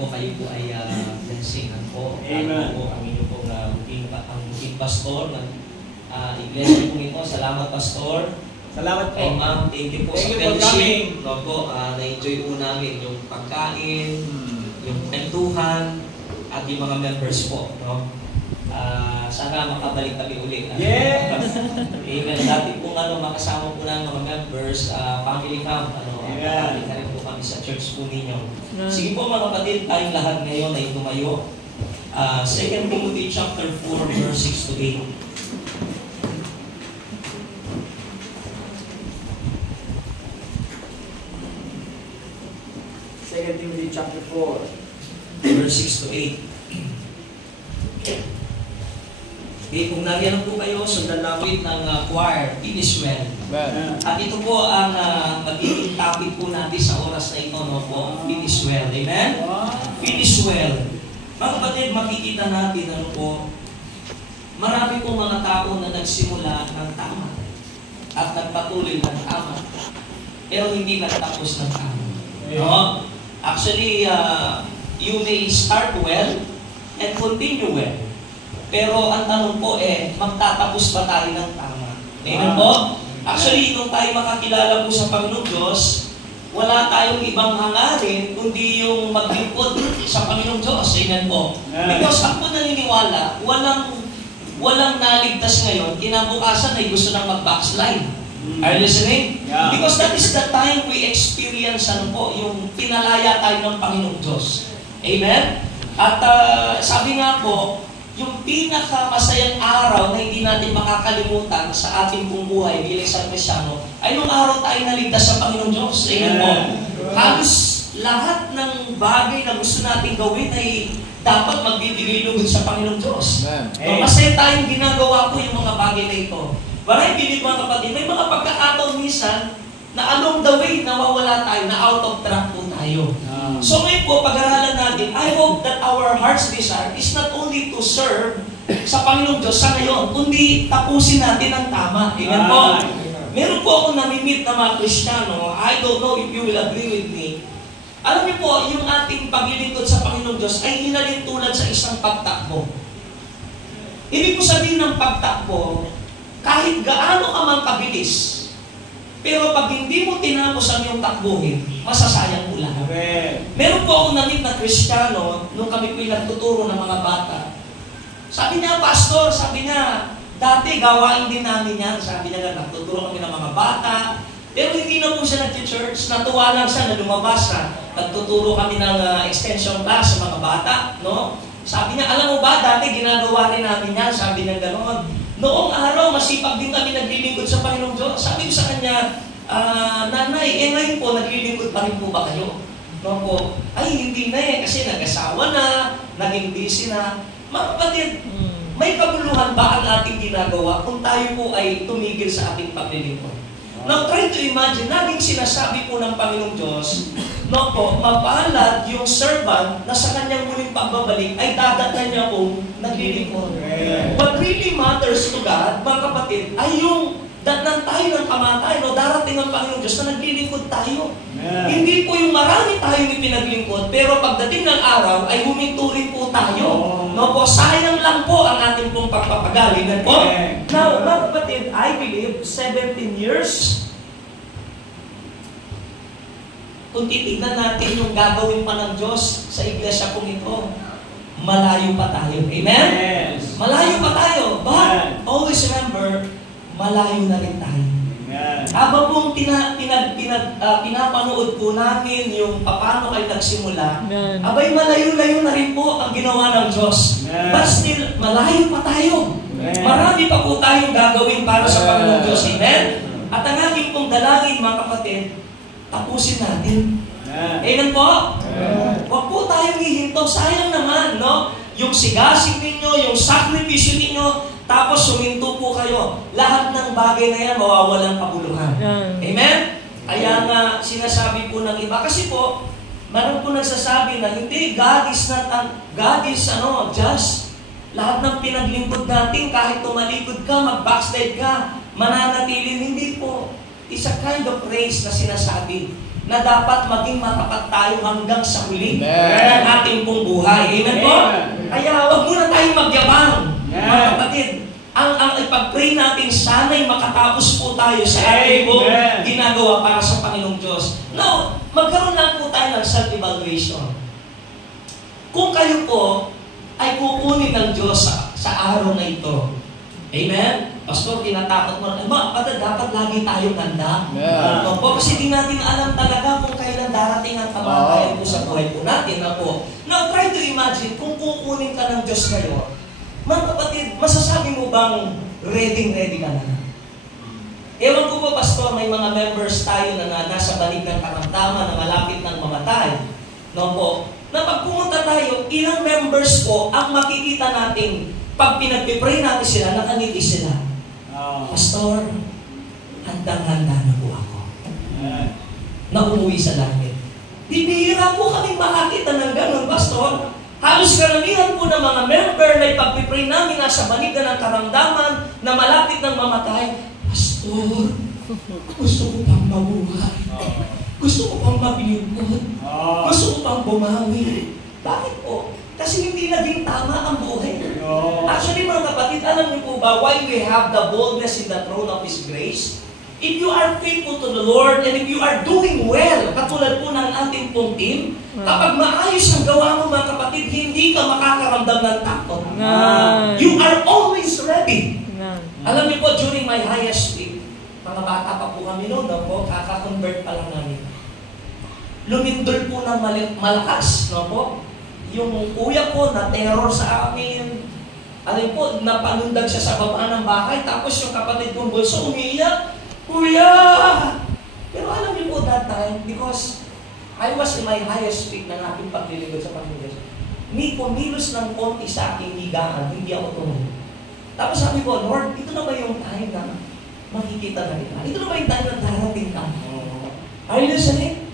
po kayo po ay blessingan po. Amen. Po ang inyo pong booking pastor ng iglesia po ito. Salamat, Pastor. Salamat po. Kay Ma'am, thank you po Thank sa you for fellowship. coming. No po, na-enjoy po namin yung pagkain, yung kwentuhan, at yung mga members po. No? Sana makabalik kami ulit. Yes! Amen. Dati po makasama po ng mga members, family camp. Dati ka rin po kami sa church po ninyo. Sige po mga kapatid, tayong lahat ngayon ay tumayo. 2 Timothy chapter 4, verse 6 to 8. Timothy chapter 4. Verse 6 to 8. Okay, kung nariyan po kayo sa dalawit ng choir, finish well. At ito po ang magiging topic po natin sa oras na ito, no po? Finish well. Amen? Finish well. Mga kapatid, makikita natin, ano po, marami po mga tao na nagsimula ng tama at nagpatuloy ng tama, pero hindi nagtapos ng tama. No? Actually, you may start well and continue well. Pero ang tanong po magtatapos ba tayo ng tama? Amen po? Actually, nung tayo makakilala po sa Panginoong Diyos, wala tayong ibang hangarin kundi yung maglingkod sa Panginoong Diyos. Amen po? Because ako naniniwala, walang naligtas ngayon, kinabukasan ay gusto nang mag-backslide. Are you listening? Yeah. Because that is the time we experience yung pinalaya tayo ng Panginoong Diyos. Amen? At sabi nga po, yung pinakamasayang araw na hindi natin makakalimutan sa ating pong buhay bilang isang Kristyano ay nung araw tayo naligtas sa Panginoong Diyos. Amen po? Halos lahat ng bagay na gusto natin gawin ay dapat magbibigay-lugod sa Panginoong Diyos. Masaya tayong ginagawa po yung mga bagay na ito. But I believe mga kapatid, may mga pagkakataon minsan na along the way, nawawala tayo, na out of track po tayo. So ngayon po, pag-aralan natin, I hope that our heart's desire is not only to serve sa Panginoong Diyos sa ngayon, kundi tapusin natin ang tama. Amen po? Meron po akong namimit na mga Kristiyano, I don't know if you will agree with me. Alam niyo po, yung ating paglilingkod sa Panginoong Diyos ay hinalin tulad sa isang pagtakbo. Ibig ko sabihin ng pagtakbo, kahit gaano ka man kabilis, pero pag hindi mo tinapos ang iyong takbuhin, masasayang mo lang. Meron po akong namit na Kristiyano nung kami po nagtuturo ng mga bata. Sabi niya, Pastor, dati gawain din namin yan. Sabi niya, nagtuturo kami ng mga bata, pero hindi na po siya nag-church. Natuwa lang siya na lumabas na nagtuturo kami ng extension class sa mga bata. No? Sabi niya, alam mo ba, dati ginagawa rin namin yan. Sabi niya gano'n. Noong araw, masipag din kami naglilingkod sa Panginoong Diyos. Sabi ko sa kanya, Nanay, ngayon po, naglilingkod pa rin po ba kayo? No po, ay hindi na kasi nag-asawa na, naging busy na. Mga kapatid, may kabuluhan ba ang ating ginagawa kung tayo po ay tumigil sa ating paglilingkod? Now, try to imagine, laging sinasabi po ng Panginoong Diyos, no po, mapalad yung servant na sa kanyang muling pagbabalik ay dadatnan niya pong naglilingkod. What really matters to God, mga kapatid, ay yung datnan tayo ng kamatayan o darating ang Panginoong Diyos na naglilingkod tayo. Hindi po yung marami tayong ipinaglingkod, pero pagdating ng araw ay huminto rin po tayo. No po, sayang lang po ang ating pong pagpapagalingan po. Now, mga kapatid, I believe 17 years, kung titignan natin yung gagawin pa ng Diyos sa iglesia pong ito, malayo pa tayo. Amen? Yes. Malayo pa tayo. But, always remember, malayo na rin tayo. Habang pong pinapanood po namin yung paano kayo nagsimula, abay malayo-layo na rin po ang ginawa ng Diyos. But still, malayo pa tayo. Marami pa po tayong gagawin para sa Panginoong Diyos. Amen? At ang aking pong dalangin, mga kapatid, tapusin natin. Amen po? Huwag po tayong hihinto. Sayang naman, no? Yung sigasig ninyo, yung sakripisyo ninyo, tapos suminto po kayo. Lahat ng bagay na yan, mawawalan kabuluhan. Amen? Kaya nga, sinasabi po ng iba. Kasi po, meron po nagsasabi na, hindi, God is just. Lahat ng pinaglingkod natin, kahit tumalikod ka, mag-backslide ka, mananatili, hindi po. It's a kind of praise na sinasabi na dapat maging matapat tayo hanggang sa huli Amen. ng ating pong buhay. Amen po? Kaya huwag muna tayong magyabang. Mga kapatid, ang ipag-pray natin, sana'y makatapos po tayo sa ating pong ginagawa para sa Panginoong Diyos. Now, magkaroon lang po tayo ng self-evaluation. Kung kayo po ay kukunin ng Diyos sa araw na ito. Amen? Pastor, tinatakot mo. Dapat lagi tayong handa. Po, kasi di natin alam talaga kung kailan darating ang kamatayan po sa buhay po natin. Now, try to imagine kung kukunin ka ng Diyos ngayon. Mga kapatid, masasabi mo bang ready ka na? Ewan ko po, Pastor, may mga members tayo na nasa balik ng karamdaman na malapit ng mamatay. No po? Na pag pumunta tayo, ilang members po ang makikita natin pag pinagpipray natin sila, nakangiti sila. Pastor, handang-handa na po ako. Na umuwi sa langit. Bibihira po kaming makakita ng ganun, Pastor. Halos karamihan po ng mga member na ipagpipray namin nasa balikan ng karamdaman na malapit ng mamatay, Pastor, gusto ko pang mabuhay. Gusto ko pang maglingkod. Gusto ko pang bumawi. Bakit po? Kasi hindi naging tama ang buhay. Actually, mga kapatid, alam niyo po ba why we have the boldness in the throne of His grace? If you are faithful to the Lord and if you are doing well, katulad po ng ating pong team, kapag maayos ang gawa mo, mga kapatid, hindi ka makakaramdam ng takot. You are always ready. Alam niyo po, during my highest week, mga bata pa po kami noon, no, kaka-convert pa lang namin. Lumindol po ng malakas, no po? Yung kuya ko na terror sa amin. Alam po, napanundag siya sa baba ng bahay, tapos yung kapatid kong bulso umiiyak, Kuya! Pero alam niyo po that time, because I was in my highest peak ng aking paglilingkod sa Panginoon. Ni kumilos ng konti sa aking higaan, hindi ako tumuloy. Tapos sabi ko, Lord, ito na ba yung time na makikita na kita? Ito na ba yung time na darating ka? Are you listening?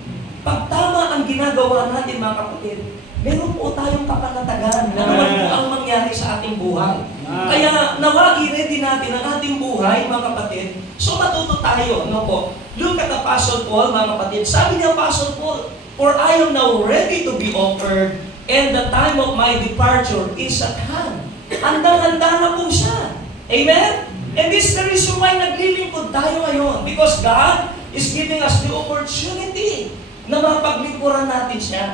Pag tama ang ginagawa natin, mga kapatid, meron po tayong kapanatagan na naman po ang mangyari sa ating buhay. Kaya nawagi ready natin ang ating buhay, mga kapatid. So matuto tayo, no po? Look at Apostle Paul, mga kapatid. Sabi niya, Apostle Paul, for I am now ready to be offered, and the time of my departure is at hand. Handang-handa na po siya. Amen? And this is the reason why naglilingkod tayo ngayon. Because God is giving us the opportunity na mapaglingkuran natin siya.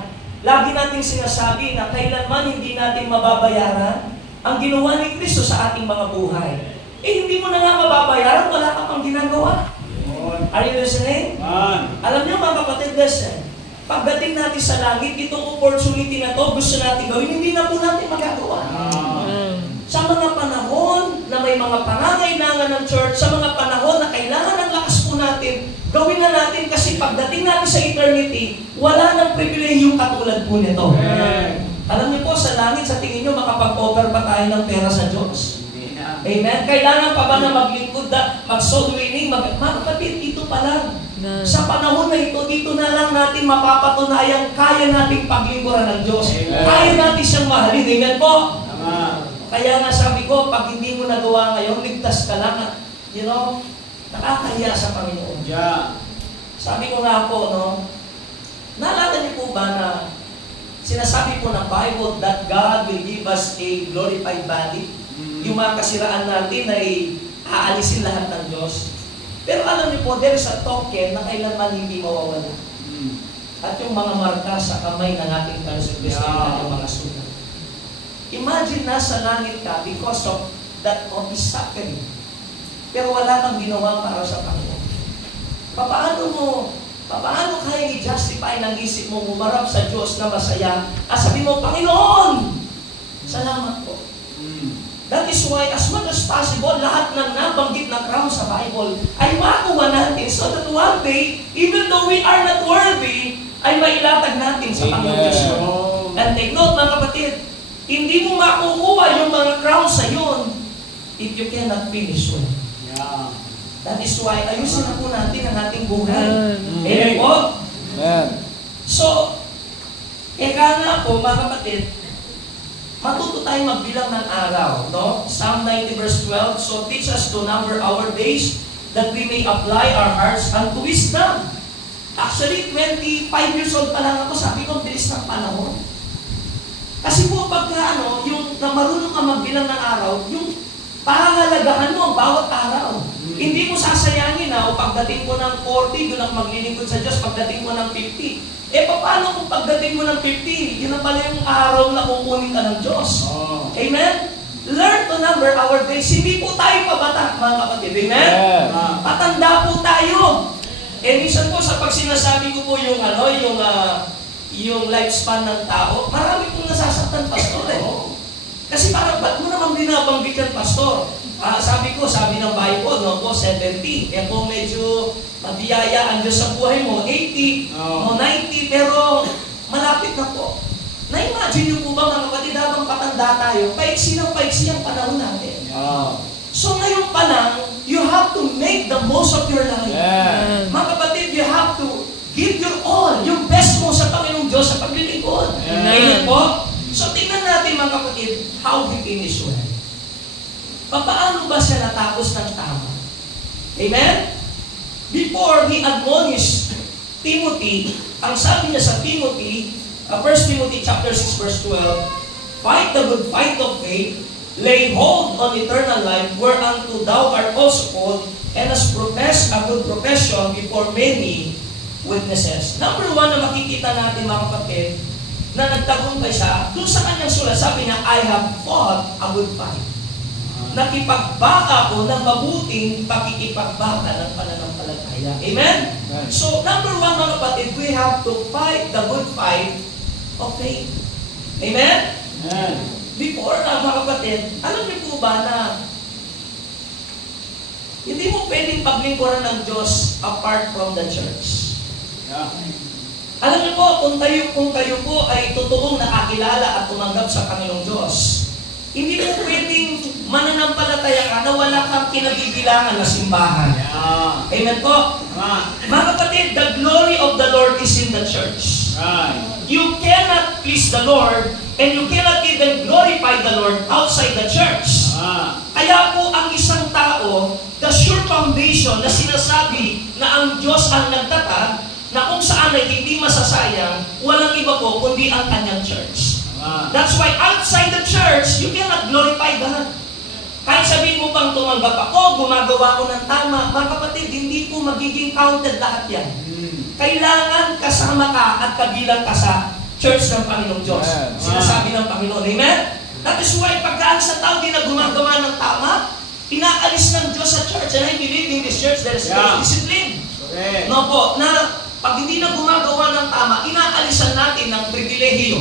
Lagi nating sinasabi na kailanman hindi natin mababayaran ang ginawa ni Kristo sa ating mga buhay. Hindi mo na nga mababayaran, wala ka pang ginagawa. Are you listening? Alam niyo mga kapatid, listen. Pagdating natin sa langit, itong opportunity na to, gusto natin gawin, hindi na po natin magagawa. Sa mga panahon na may mga pangangailangan ng church, sa mga panahon na kailangan ng lakas po natin, gawin na natin kasi pagdating natin sa eternity, wala nang pribilehiyong katulad po nito. Alam niyo po, sa langit, sa tingin niyo, makapag-offer pa tayo ng pera sa Diyos. Amen? Kailangan pa ba na maglingkod na, mag-soul winning, kapatid, ito pa lang. Sa panahon na ito, dito na lang natin mapapatunayan, kaya nating paglingkuran ng Diyos. Kaya natin siyang mahalin. Amen po? Kaya nga sabi ko, pag hindi mo nagawa ngayon, ligtas ka lang. You know, nakakahiya sa Panginoon. Sabi ko nga po, no, naalala niyo po ba na sinasabi po ng Bible that God will give us a glorified body? Yung mga kasiraan natin ay aalisin lahat ng Diyos. Pero alam niyo po, there is a token na kailanman hindi mawawala. At yung mga marka sa kamay ng ating Panginoon Kristo ay yung mga sugat. Imagine nasa langit ka because of that of His suffering. Pero wala kang ginawa para sa Panginoon. Paano kaya i-justify ng isip mo, umarap sa Diyos na masaya, sabi mo, Panginoon, salamat po. That is why, as much as possible, lahat ng nabanggit na crown sa Bible ay makuha natin so that one day, even though we are not worthy, ay mailatag natin sa Panginoon Diyos. And take note, mga kapatid, hindi mo makukuha yung mga crown sa yun if you cannot finish well. That is why, ayusin na po natin ang ating buhay. Amen po? So, nga po, mga kapatid, matuto tayong magbilang ng araw, no? Psalm 90 verse 12, so teach us to number our days that we may apply our hearts unto wisdom. Actually, 25 years old pa lang ako, sabi ko, bilis ng panahon. Kasi po, pagka yung na marunong ka magbilang ng araw, yung pahahalagahan mo ang bawat araw. Hindi mo sasayangin o pagdating mo ng 40, doon ako maglilingkod sa Diyos, pagdating mo ng 50. Paano kung pagdating mo ng 50, yun na pala yung araw na kukunin ka ng Diyos. Amen? Learn to number our days. Hindi po tayo pabata, mga kapatid. Amen? Patanda po tayo. Minsan po sa pag sinasabi ko po yung lifespan ng tao, marami pong nasasaktan, pastor Kasi parang, ba't mo naman binabanggit yan, pastor? Sabi ng Bible, 70. Po medyo mabiyaya ang Diyos sa buhay mo, 80, 90, pero malapit na po. Na-imagine niyo po ba, mga kapatid, habang patanda tayo, paiksi ang panahon natin. So ngayon pa lang, you have to make the most of your life. Mga kapatid, you have to give your all, yung best mo sa Panginoong Diyos sa paglilingkod. Amen po? So tingnan natin, mga kapatid, how he finished well. Paano ba siya natapos ng tama? Amen? Before he admonished Timothy, ang sabi niya sa Timothy, 1 Timothy chapter 6 verse 12, fight the good fight of faith, lay hold on eternal life, whereunto thou art also called, and hast professed a good profession before many witnesses. Number one na makikita natin, mga kapatid, na nagtagumpay siya, doon sa kanyang sulat, sabi niya, I have fought a good fight. Nakipagbaka ko ng mabuting pakikipagbaka ng pananampalataya. Amen? So, number one, mga kapatid, we have to fight the good fight of faith. Amen? Before na, mga kapatid, alam niyo po ba na hindi mo pwedeng paglingkuran ng Diyos apart from the church? Alam niyo po, kung kayo po ay totoong nakakilala at tumanggap sa Panginoong Diyos, hindi mo pwedeng mananampalataya ka na wala kang kinabibilangan na simbahan. Amen po? Mga kapatid, the glory of the Lord is in the church. You cannot please the Lord and you cannot even glorify the Lord outside the church. Kaya po ang isang tao, the sure foundation na sinasabi na ang Diyos ang nagtatag, na kung saan ay hindi masasayang, walang iba po kundi ang kanyang church. That's why outside the church, you cannot glorify God. Kahit sabihin mo pang tumanggap ako, gumagawa ko ng tama, mga kapatid, hindi po magiging counted lahat yan. Kailangan kasama ka at kabilang ka sa church ng Panginoong Diyos. Sinasabi ng Panginoon. Amen? That is why pagkaan sa tao di na gumagawa ng tama, inaalis ng Diyos sa church. And I believe in this church there is discipline. No po, na pag hindi na gumagawa ng tama, inaalisan natin ng pribilehiyo.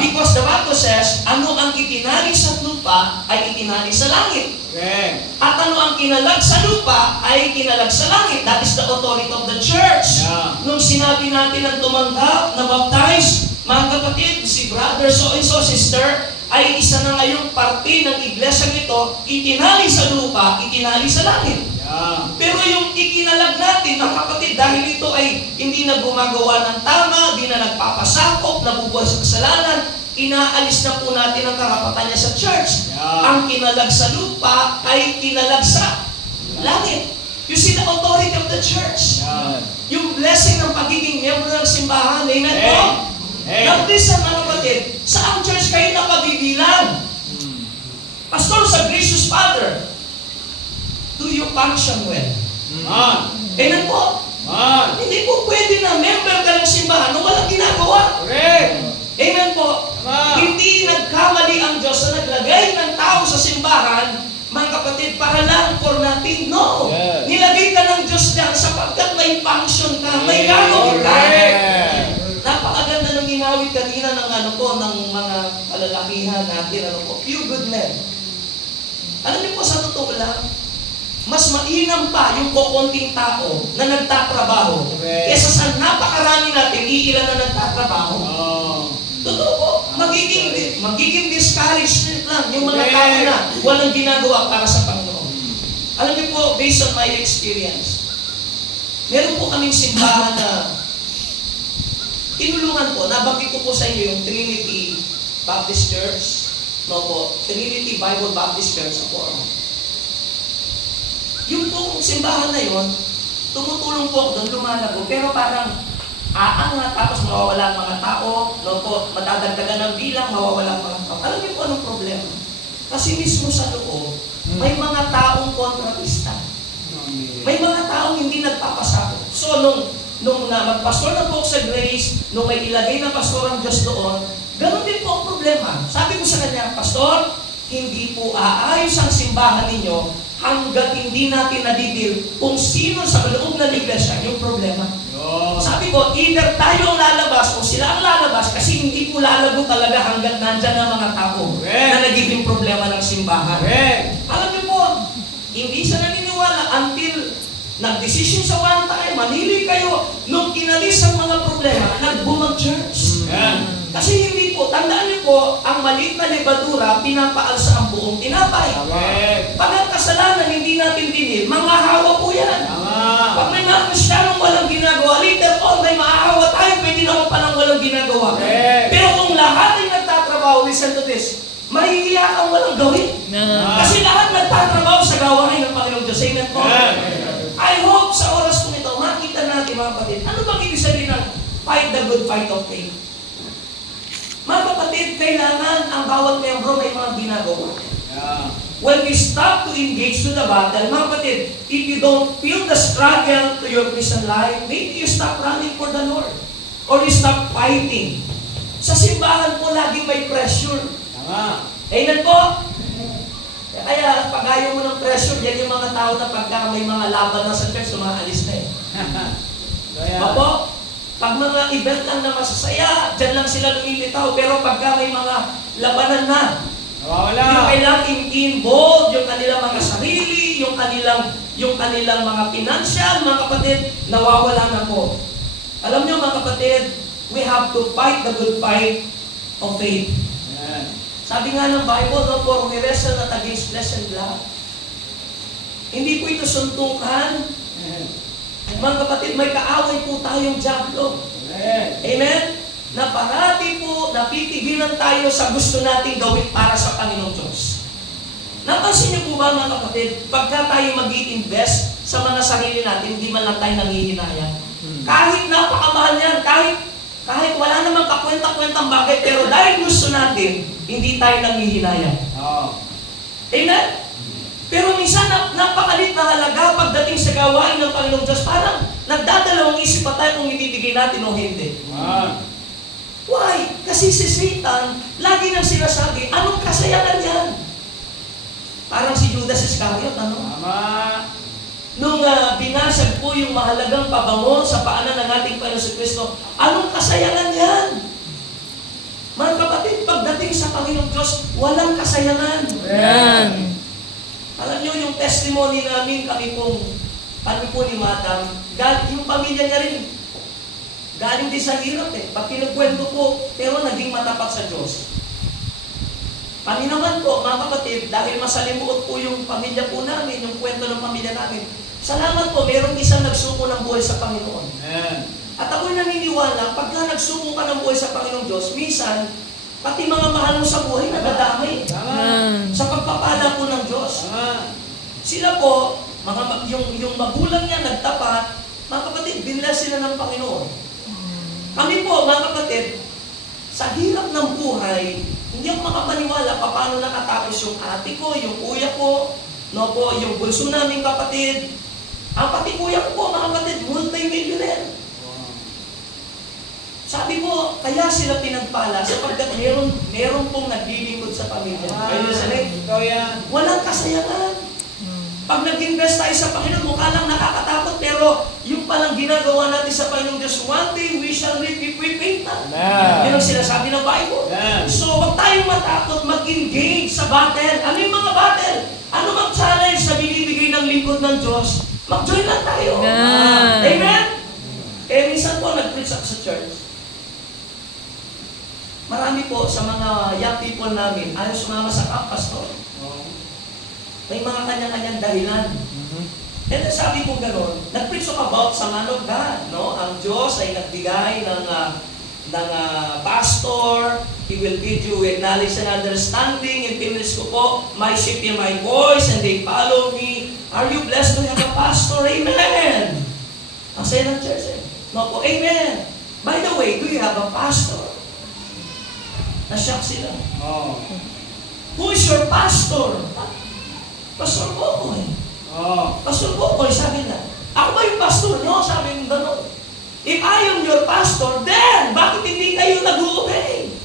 Because the Bible says, ano ang itinali sa lupa ay itinali sa langit. At ano ang kinalag sa lupa ay kinalag sa langit. That is the authority of the church. Nung sinabi natin ang tumanggap, na baptize, mga kapatid, si brother so and so, sister, ay isa na ngayong parte ng iglesia nito, itinali sa lupa, itinali sa langit. Pero yung ikinalag natin, mga kapatid, dahil ito ay hindi na gumagawa ng tama, di na nagpapasakop, nabubuhay sa kasalanan, inaalis na po natin ang karapatan niya sa church. Ang kinalag sa lupa ay kinalag sa langit. You see the authority of the church. Yung blessing ng pagiging miyembro ng simbahan. Amen po? Now listen, mga kapatid, sa ang church kayo napabibilang? Pastor, sa Gracious Father, do you function well? Amen po? Hindi po pwede na member ka ng simbahan na walang ginagawa. Amen po? Hindi nagkamali ang Diyos na naglagay ng tao sa simbahan, mga kapatid, para lang for nothing. No. Nilagay ka ng Diyos dyan sapagkat may function ka, may gagawin ka. Napakaganda ng ginawit kanina ng ng mga palalakihan natin, few good men. Alam niyo po, sa totoo lang, mas mainam pa yung kukunting tao na nagtatrabaho kesa sa napakarami natin, iilan na nagtatrabaho. Totoo po, magiging discouragement lang yung mga tao na walang ginagawa para sa Panginoon. Alam niyo po, based on my experience, meron po kaming simbahan na tinulungan po, nabanggit ko po sa inyo yung Trinity Baptist Church, Trinity Bible Baptist Church po. Yung pong simbahan na yon, tumutulong po ako doon, lumalago, pero parang aangat, tapos mawawala ang mga tao, no po, madadagdagan ng bilang, mawawala ang mga tao. Alam niyo po anong problema? Kasi mismo sa loob, may mga taong kontrabista. May mga taong hindi nagpapasakot. So, nung magpastor na po ako sa Grace, nung may ilagay na pastor ang Diyos doon, ganun din po ang problema. Sabi ko sa kanya, Pastor, hindi po aayos ang simbahan ninyo hanggat hindi natin nadidil kung sino sa loob ng iglesia yung problema. Sabi ko, either tayo ang lalabas o sila ang lalabas kasi hindi po lalago talaga hanggat nandyan ang mga tao na nagiging problema ng simbahan. Alam niyo po, hindi siya naniniwala until nag-decision sa one time, manili kayo, nung kinalis ang mga problema, nagbumag church. Kasi hindi po, tandaan niyo po, ang maliit na lebadura, pinapaalsa ang buong tinapay. Pag ang kasalanan hindi natin dinil, mga hawa po yan. Pag may mga Kristiyanong walang ginagawa, later on, may maahawa tayo, pwede naman palang walang ginagawa. Pero kung lahat ay nagtatrabaho, listen to this, mahihiya kang walang gawin. Kasi lahat nagtatrabaho sa gawain ng Panginoong Diyos. Amen po. I hope sa oras kong ito, makita natin mga kapatid, ano bang ibig sabihin ng fight the good fight of faith? Mga kapatid, kailangan ang bawat membro may mga ginagawa. When we stop to engage to the battle, mga kapatid, if you don't feel the struggle to your Christian life, maybe you stop running for the Lord. Or you stop fighting. Sa simbahan po, laging may pressure. Amen po? Kaya pag ayaw mo ng pressure, yan yung mga tao na pagka may mga laban na sa church, umaalis na eh. Opo? Pag mga event lang na masasaya, dyan lang sila lumilitaw. Pero pagka may mga labanan na, yung kailangan involved, yung kanilang mga sarili, yung kanilang mga financial, mga kapatid, nawawala na po. Alam niyo mga kapatid, we have to fight the good fight of faith. Sabi nga ng Bible, no, for we wrestle not against flesh and blood. Hindi po ito suntukan. Mga kapatid, may kaaway po tayong diablo. Amen? Na parati po napitigilan tayo sa gusto nating gawin para sa Panginoong Diyos. Napansin niyo po ba mga kapatid, pagka tayo mag-i-invest sa mga sarili natin, hindi man lang tayo nangihinayang. Kahit napakamahal yan, kahit wala namang kakwenta-kwentang bagay, pero dahil gusto natin, hindi tayo nangihinayang. Amen? Pero minsan, napakalit na halaga pagdating sa gawain ng Panginoong Diyos, parang nagdadalawang isip pa tayo kung ibibigay natin o hindi. Why? Kasi si Satan, lagi nang sinasabi, anong kasayangan yan? Parang si Judas Iscariot, ano? Nung binasag po yung mahalagang pabango sa paanan ng ating Panginoon si Kristo, anong kasayangan yan? Mga kapatid, pagdating sa Panginoong Diyos, walang kasayangan. Alam niyo, yung testimony namin, kami po ni Madam, yung pamilya niya rin, galing din sa hirap eh. Pag pinagkwento po, pero naging matapat sa Diyos. Kami naman po, mga kapatid, dahil masalimuot po yung pamilya po namin, yung kwento ng pamilya namin, salamat po, merong isang nagsuko ng buhay sa Panginoon. At ako'y naniniwala, pagka nagsuko ka ng buhay sa Panginoong Diyos, minsan, pati mga mahal mo sa buhay, nadadamay. Sa pagpapala po ng Diyos. Sila po, yung magulang niya nagtapat, mga kapatid, binless sila ng Panginoon. Kami po, mga kapatid, sa hirap ng buhay, hindi ako makapaniwala paano nakatapos yung ate ko, yung kuya ko, no po, yung bunso naming kapatid. Ang pati kuya ko po, mga kapatid, multi-millionaire. Sabi mo, kaya sila pinagpala sapagkat meron pong naglilingkod sa pamilya. Walang kasayangan. Pag nag-invest tayo sa Panginoon, mukha lang nakakatakot, pero yung palang ginagawa natin sa Panginoon Diyos, one day we shall reap if we faint not. Yun ang sinasabi ng Bible. So, huwag tayong matakot mag-engage sa battle. Ano yung mga battle? Ano mang challenge na binibigay ng lingkod ng Diyos? Mag-join lang tayo. Amen? Eh, minsan po, nag-preach ako sa church. Marami po sa mga young people namin, ayaw sumama sa camp, pastor. May mga kanya-kanyang dahilan. And sabi ko gano'n, nag-preach about sa man of God. No? Ang Diyos ay nagbigay ng pastor. He will give you knowledge and understanding. In 10 minutes ko po, my sheep hear my voice and they follow me. Are you blessed to have a pastor? Amen! Ang saya ng church eh. No po, amen. By the way, do you have a pastor? Na-shock sila. Oh. Who is your pastor? Pastor Bokoy. Oh. Pastor Bokoy, sabi na. Ako ba yung pastor nyo? Sabi ng gano'n. If I am your pastor, then, bakit hindi kayo nag-uobey?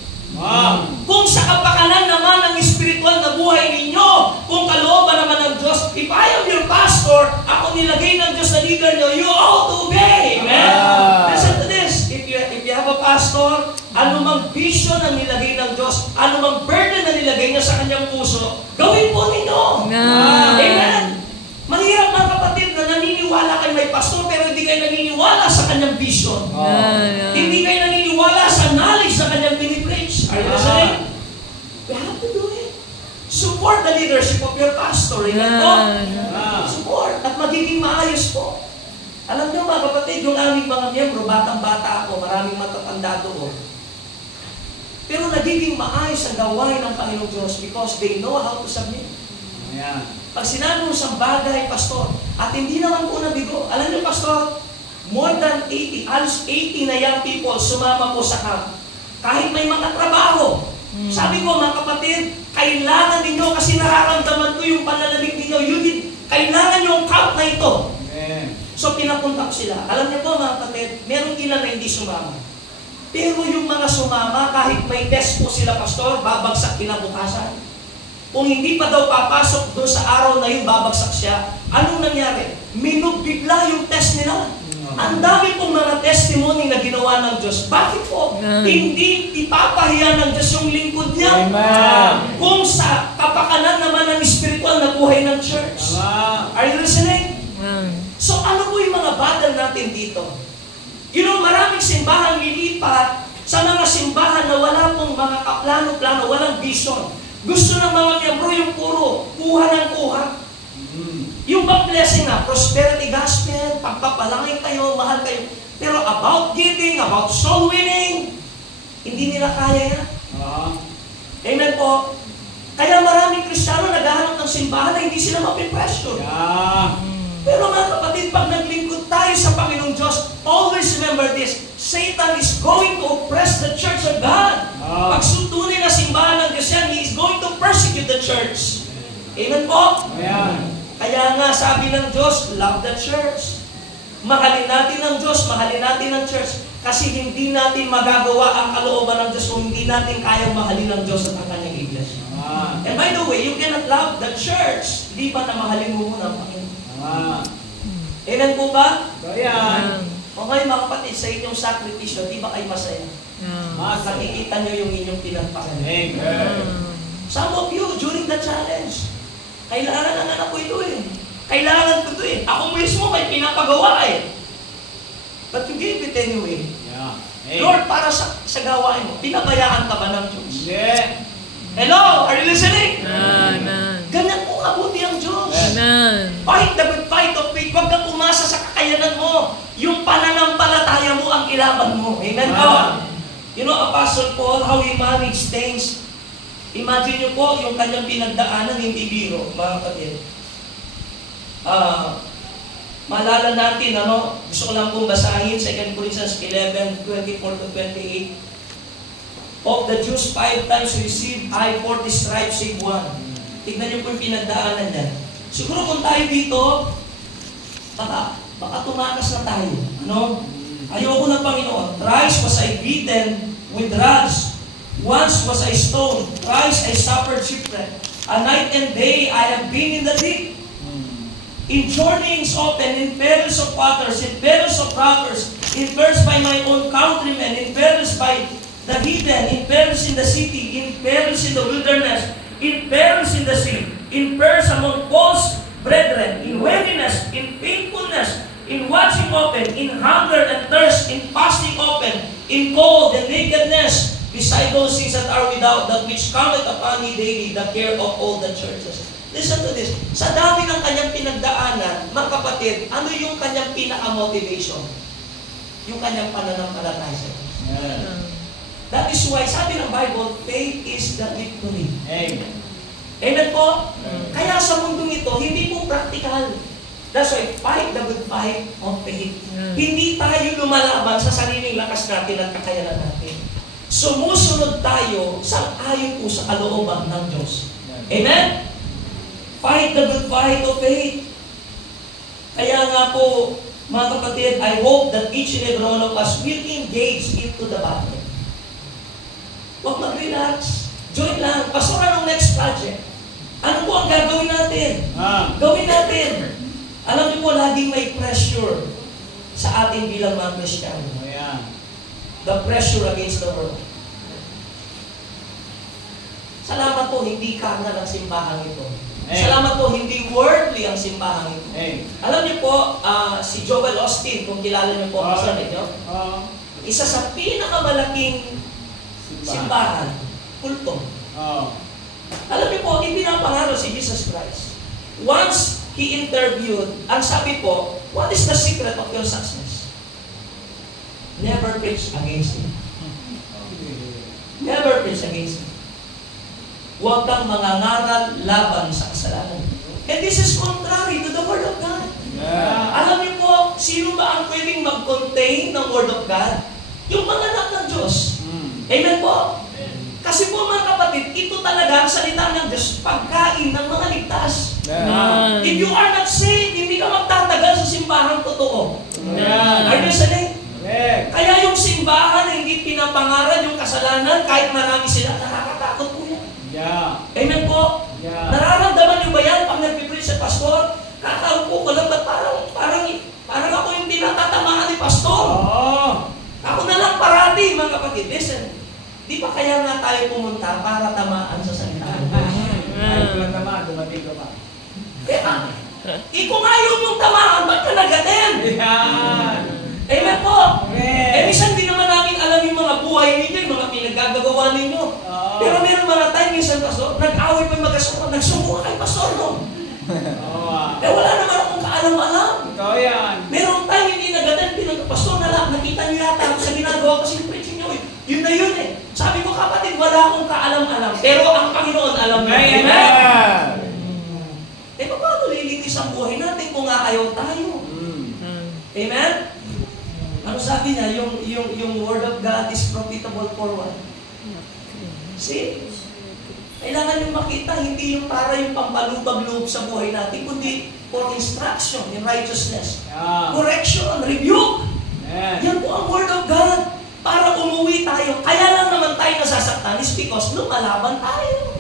Kung sa kapakanan naman ng espiritual na buhay ninyo, kung kalooban naman ng Diyos, if I am your pastor, ako nilagay ng Diyos na leader nyo, you ought to obey. Amen? Listen to this. If you have a pastor, anumang vision na nilagay ng Diyos, anumang burden na nilagay niya sa kanyang puso, gawin po ninyo. Amen? Mahirap mga kapatid na naniniwala kayo may pastor pero hindi kayo naniniwala sa kanyang vision. Hindi kayo naniniwala sa knowledge na kanyang pinipreach. Are you listening? We have to do it. Support the leadership of your pastor. Amen po? Support. At magiging maayos po. Alam niyo mga kapatid, yung aming mga miyembro, batang-bata ako, maraming matatanda doon. Pero nagiging maayos ang gawain ng Panginoong Diyos because they know how to submit. Pag sinabi mo sa bagay, pastor, at hindi naman po nabigo, alam niyo, pastor, more than 80, halos 80 na young people sumama po sa camp. Kahit may mga trabaho. Sabi ko, mga kapatid, kailangan ninyo, kasi nararamdaman ko yung pananamig ninyo, kailangan nyo ang camp na ito. So, pinapunta ko sila. Alam niyo po, mga kapatid, merong ilan na hindi sumama. Pero yung mga sumama, kahit may test po sila, pastor, babagsak kinabukasan. Kung hindi pa daw papasok doon sa araw na yun, babagsak siya. Anong nangyari? Bigla yung test nila. Ang dami pong mga testimony na ginawa ng Diyos. Bakit po? Hindi ipapahiya ng Diyos yung lingkod niya. Kung sa kapakanan naman ng spiritual na buhay ng church. Are you listening? So ano po yung mga battle natin dito? You know, maraming simbahan lilipat sa mga simbahan na wala pong mga kaplano-plano, walang vision. Gusto ng mga miyembro yung puro kuha ng kuha. Yung bang blessing na, prosperity gospel, pagpapalangin kayo, mahal kayo. Pero about giving, about soul winning, hindi nila kaya yan. Amen po. Kaya maraming Kristiyano naghahanap ng simbahan na hindi sila mapipresyon. Pero mga kapatid, pag naglingkod tayo sa Panginoong Diyos, always remember this, Satan is going to oppress the church of God. Pag sutunin na simbahan ng Diyos yan, he is going to persecute the church. Amen po? Kaya nga, sabi ng Diyos, love the church. Mahalin natin ang Diyos, mahalin natin ang church. Kasi hindi natin magagawa ang kalooban ng Diyos kung hindi natin kayang mahalin ang Diyos at ang kanyang iglesia. And by the way, you cannot love the church, di ba na mahalin mo muna ang Panginoon? Amen po ba? Okay mga kapatid, sa inyong sakripisyo, di ba kayo masaya? Nakikita nyo yung inyong pinagpakanan. Some of you, during the challenge, kailangan ng anak ko ito eh. Kailangan ko ito eh. Ako mismo may pinapagawa eh. But you gave it anyway. Lord, para sa gawain mo, pinabayaan ka ba ng Diyos? Hello? Are you listening? Ganyan po kabuti ang Diyos. Fight the good fight of faith. Huwag kang umasa sa kakayanan mo. Yung pananampalataya mo ang ilaban mo. Amen po? You know, Apostle Paul, how he managed things. Imagine nyo po, yung kanyang pinagdaanan, hindi biro, mga kapatid. Maalala natin, gusto ko lang pong basahin, 2 Corinthians 11, 24-28. Of the Jews 5 times received, I 40 stripes, save 1. Tignan niyo po yung pinagdaanan niya. Siguro kung tayo dito, baka tumakas na tayo. Ayoko ng Panginoon. Thrice was I beaten with rods. Once was I stoned. Thrice I suffered shipwreck. A night and day I have been in the deep. In journeyings often, in perils of waters, in perils of robbers, in perils by my own countrymen, in perils by the heathen, in perils in the city, in perils in the wilderness, in perils in the sea, in perils among false brethren, in weariness, in painfulness, in watching often, in hunger and thirst, in fasting often, in cold and nakedness, beside those things that are without, that which cometh upon me daily, the care of all the churches. Listen to this. Sa dami ng kanyang pinagdaanan, mga kapatid, ano yung kanyang pinaka-motivation? Yung kanyang pananampalataya sa Diyos. That is why, sabi ng Bible, faith is the victory. Amen po? Kaya sa mundong ito, hindi po practical. That's why, fight the good fight of faith. Hindi tayo lumalaban sa sariling lakas natin at kakayanan natin. Sumusunod tayo sa ayon po sa kalooban ng Diyos. Amen? Fight the good fight of faith. Kaya nga po, mga kapatid, I hope that each and every one of us will engage into the battle. Huwag mag-relax. Join lang. Pastor, anong next project? Ano po ang gagawin natin? Gawin natin. Alam niyo po, laging may pressure sa atin bilang mga Kristiyano. The pressure against the world. Salamat po, hindi carnal ang simbahan ito. Salamat po, hindi worldly ang simbahan ito. Alam niyo po, si Joel Osteen, kung kilala niyo po, pastor niyo, isa sa pinakamalaking simbahan, kulto. Alam niyo po, ipinapangalo si Jesus Christ. Once he interviewed, ang sabi po, what is the secret of your success? Never preach against him. Never preach against him. Huwag kang mangangaral laban sa kasalanan. And this is contrary to the Word of God. Alam niyo po, sino ba ang pwedeng mag-contain ng Word of God? Yung mga anak ng Diyos. Amen po? Kasi po mga kapatid, ito talaga ang salita ng Diyos, pagkain ng mga ligtas. If you are not saved, hindi ka magtatagal sa simbahan totoo. Are you listening? Kaya yung simbahan na hindi pinapangaral yung kasalanan, kahit marami sila, nakakatakot po yan. Amen po? Nararamdaman niyo ba yan pag nag-preach sa pastor? Kakaupo ko lang, ba't parang ako yung tinatatamaan ni pastor? Ako na lang parati, mga kapatid. Listen, di ba kaya nga tayo pumunta para tamaan sa salita? Ayaw ko lang tamaan, dumating ka pa. Kung ayaw mong tamaan, ba't ka nag-attend? Amen po? Minsan di naman namin alam yung mga buhay ninyo, yung mga pinaggagawa ninyo. Pero meron mga time, minsan pastor, nag-away pa yung mag-asawa, nagsuko kay pastor, no? Wala naman akong kaalam-alam. Meron time, hindi nag-attend, pinag-pastor na lang, nakita niyo yata ako sa ginagawa kasi yung preaching niyo, yun na yun eh. Sabi ko, kapatid, wala akong kaalam-alam. Pero ang Panginoon alam na. Amen? Paano lilitis ang buhay natin kung ayaw tayo? Amen? Ano sabi niya? Yung Word of God is profitable for what? See? Kailangan yung makita, hindi yung para yung pampalubag-loob sa buhay natin, kundi for instruction in righteousness. Correction, rebuke. Yan po ang Word of God. Para umuwi tayo. Kaya lang naman tayo nasasaktan is because lumalaban tayo.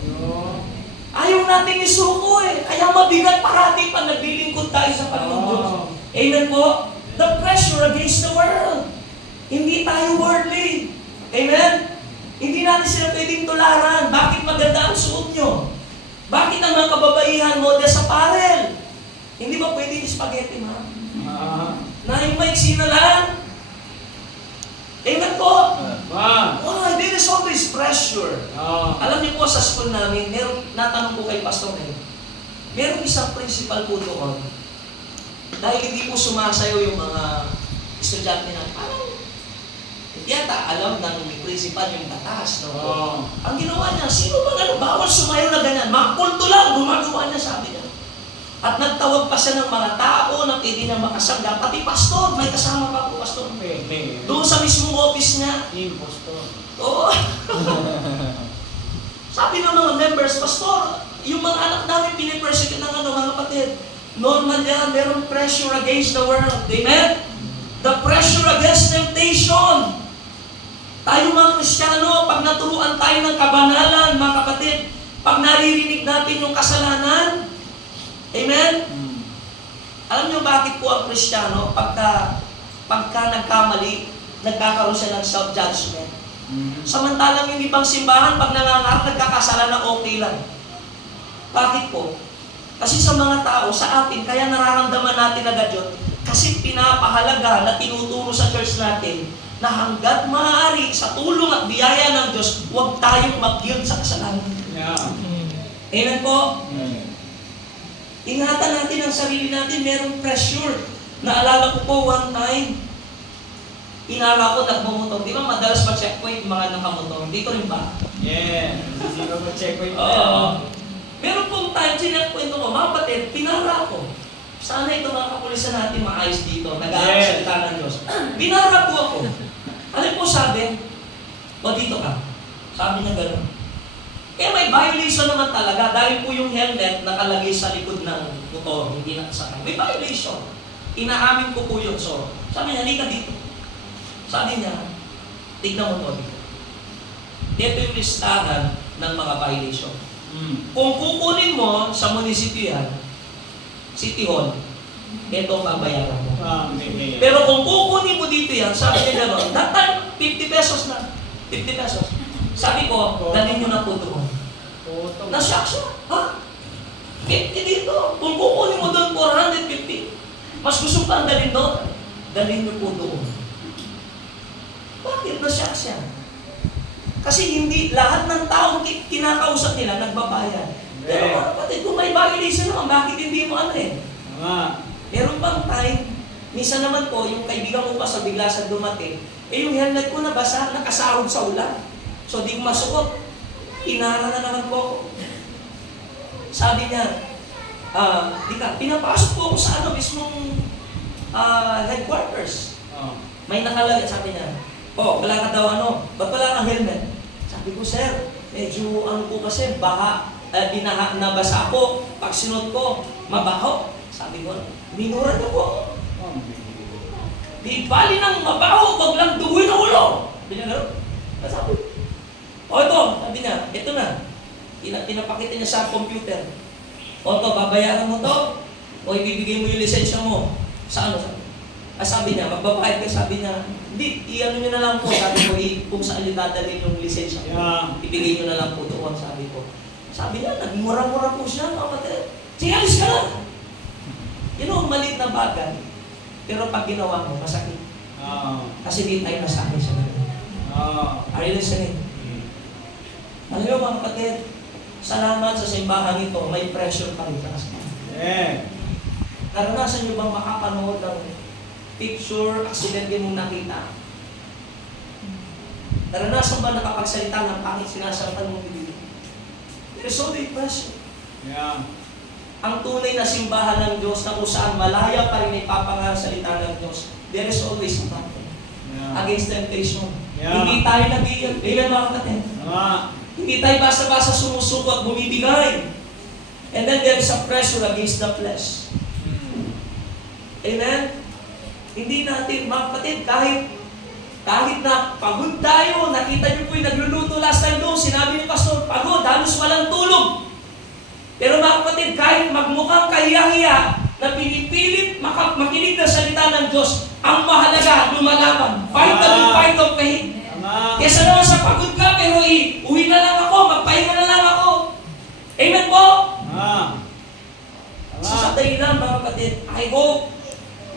Ayaw natin isuko eh. Kaya mabigat parati pag naglilingkod tayo sa Panginoon Diyos. Amen po? The pressure against the world. Hindi tayo worldly. Amen? Hindi natin sila pwedeng tularan. Bakit maganda ang suot nyo? Bakit ang mga kababaihan modest apparel? Hindi ba pwedeng spaghetti, ma'am? Na yung maiksi na lang? Amen po? There is always pressure. Alam niyo po, sa school namin, natanong ko kay Pastor merong isang principal po doon. Dahil hindi po sumasayaw yung mga estudyante na parang yata alam ng principal yung batas. No? Ang ginawa niya, sino ba bawal sumayaw na ganyan? Mga kulto lang, gumagawa niya, sabi niya. At nagtawag pa siya ng mga tao na pwede niya makasangga. Pati pastor, may kasama pa po pastor. Doon sa mismong office niya. Pastor. Oo. Sabi ng mga members, pastor, yung mga anak namin pinipersecute ng mga kapatid. Normal yan, merong pressure against the world. Amen? The pressure against temptation. Tayo mga Kristiyano, pag naturuan tayo ng kabanalan, mga kapatid, pag naririnig natin yung kasalanan, amen? Alam niyo bakit po ang Kristiyano, pagka nagkamali, nagkakaroon siya ng self-judgment. Samantalang yung ibang simbahan, pag nangangarap, nagkakasala na okay lang. Bakit po? Kasi sa mga tao, sa atin, kaya nararamdaman natin agad yun, kasi pinapahalaga na tinuturo sa church natin na hanggat maaari sa tulong at biyaya ng Diyos, huwag tayong mag-yield sa kasalanan. Amen po? Ingatan natin ang sarili natin, merong pressure. Naalala ko po one time, inala ko nagmumotor. Di ba madalas pa-checkpoint yung mga nakamotor? Dito rin ba? Hindi ba ma-checkpoint? Meron pong time, sineckpoint ko, mga kapatid, pinara ko. Sana ito mga kapulisan natin maayos dito, nag-aasalita ng Diyos. Binara po ako. Ano po sabi? O dito ka. Sabi niya gano'n. Kaya may violation naman talaga dahil po yung helmet nakalagay sa likod ng motor, hindi nakasakay. May violation. Inaamin ko po yun. So, sabi niya, halika dito. Sabi niya, tignan mo to dito. Ito yung listahan ng mga violation. Kung kukunin mo sa munisipyo yan, City Hall, ito ang babayaran mo. Pero kung kukunin mo dito yan, sabi niya gano'n, that time, 50 pesos na. 50 pesos. Sabi ko, dalhin nyo na po doon. Na-shock siya. Ha? 50 dito. Kung kukunin mo doon, 450. Mas gusto pa ang dalhin doon. Dalhin nyo po doon. Bakit na-shock siya? Kasi hindi lahat ng taong kinakausap nila nagbabayad. Pero mga kapatid, kung may violation naman, bakit hindi mo ano eh? Meron bang time, minsan naman po, yung kaibigan mo pa sa bigla sa dumating, yung helmet ko nabasa, nakasahod sa ulan. So di ko masuot. Inara na naman po ako. Sabi niya, pinapasok po ako sa mismong headquarters. May nakalagay, sabi niya, wala ka daw ba't wala kang helmet? Sabi ko, sir, medyo po kasi, nabasa ko, pag sinot ko, mabaho. Sabi ko, minura niyo po ako. Di bali ng mabaho, wag lang duwi na ulo. Sabi niya gano'n. Sabi, ito, sabi niya, ito na. Pinapakita niya sa computer. Ito, babayaran mo to, o ibibigay mo yung lisensya mo. Sa sabi niya, magbabayad ka, sabi niya, hindi, i-ano niyo na lang po, sabi ko, kung saan niyo dadalhin yung lisensya mo. Ibigay niyo na lang po doon, sabi ko. Sabi niya, nagmura-mura po siya, kapatid. Sige, alis ka lang. Maliit na bagay. Pero pag ginawa mo, masakit. Kasi di tayo nasakit sa ganun. Are you listening? Alam niyo mga kapatid, salamat sa simbahan ito, may pressure pa rin sa kasama. Naranasan niyo bang makapanood ng picture, aksidente mong nakita? Naranasan ba nakapagsalita ng pangit sinasaltan mong bibig? There is so big pressure. Ang tunay na simbahan ng Diyos na kung saan malaya pa rin ipapangasalita ng Diyos, there is always a battle against temptation. Hindi tayo nag-iyan. Amen mga kapatid? Hindi tayo basta-basta sumusuko at bumibigay. And then there is a pressure against the flesh. Amen? Hindi natin, mga kapatid, kahit na pagod tayo, nakita niyo po yung nagluluto last time doon, sinabi ni Pastor, pagod, halos walang tulog. Pero mga kapatid, kahit magmukhang kahiya-hiya na pinipilit makinig na salita ng Diyos, ang mahalaga, lumalaban. Fight the good fight of faith. Kesa naman sa pagod ka, pero uwi na lang ako, magpahinga na lang ako. Amen po? So sa dahilan, mga kapatid, I hope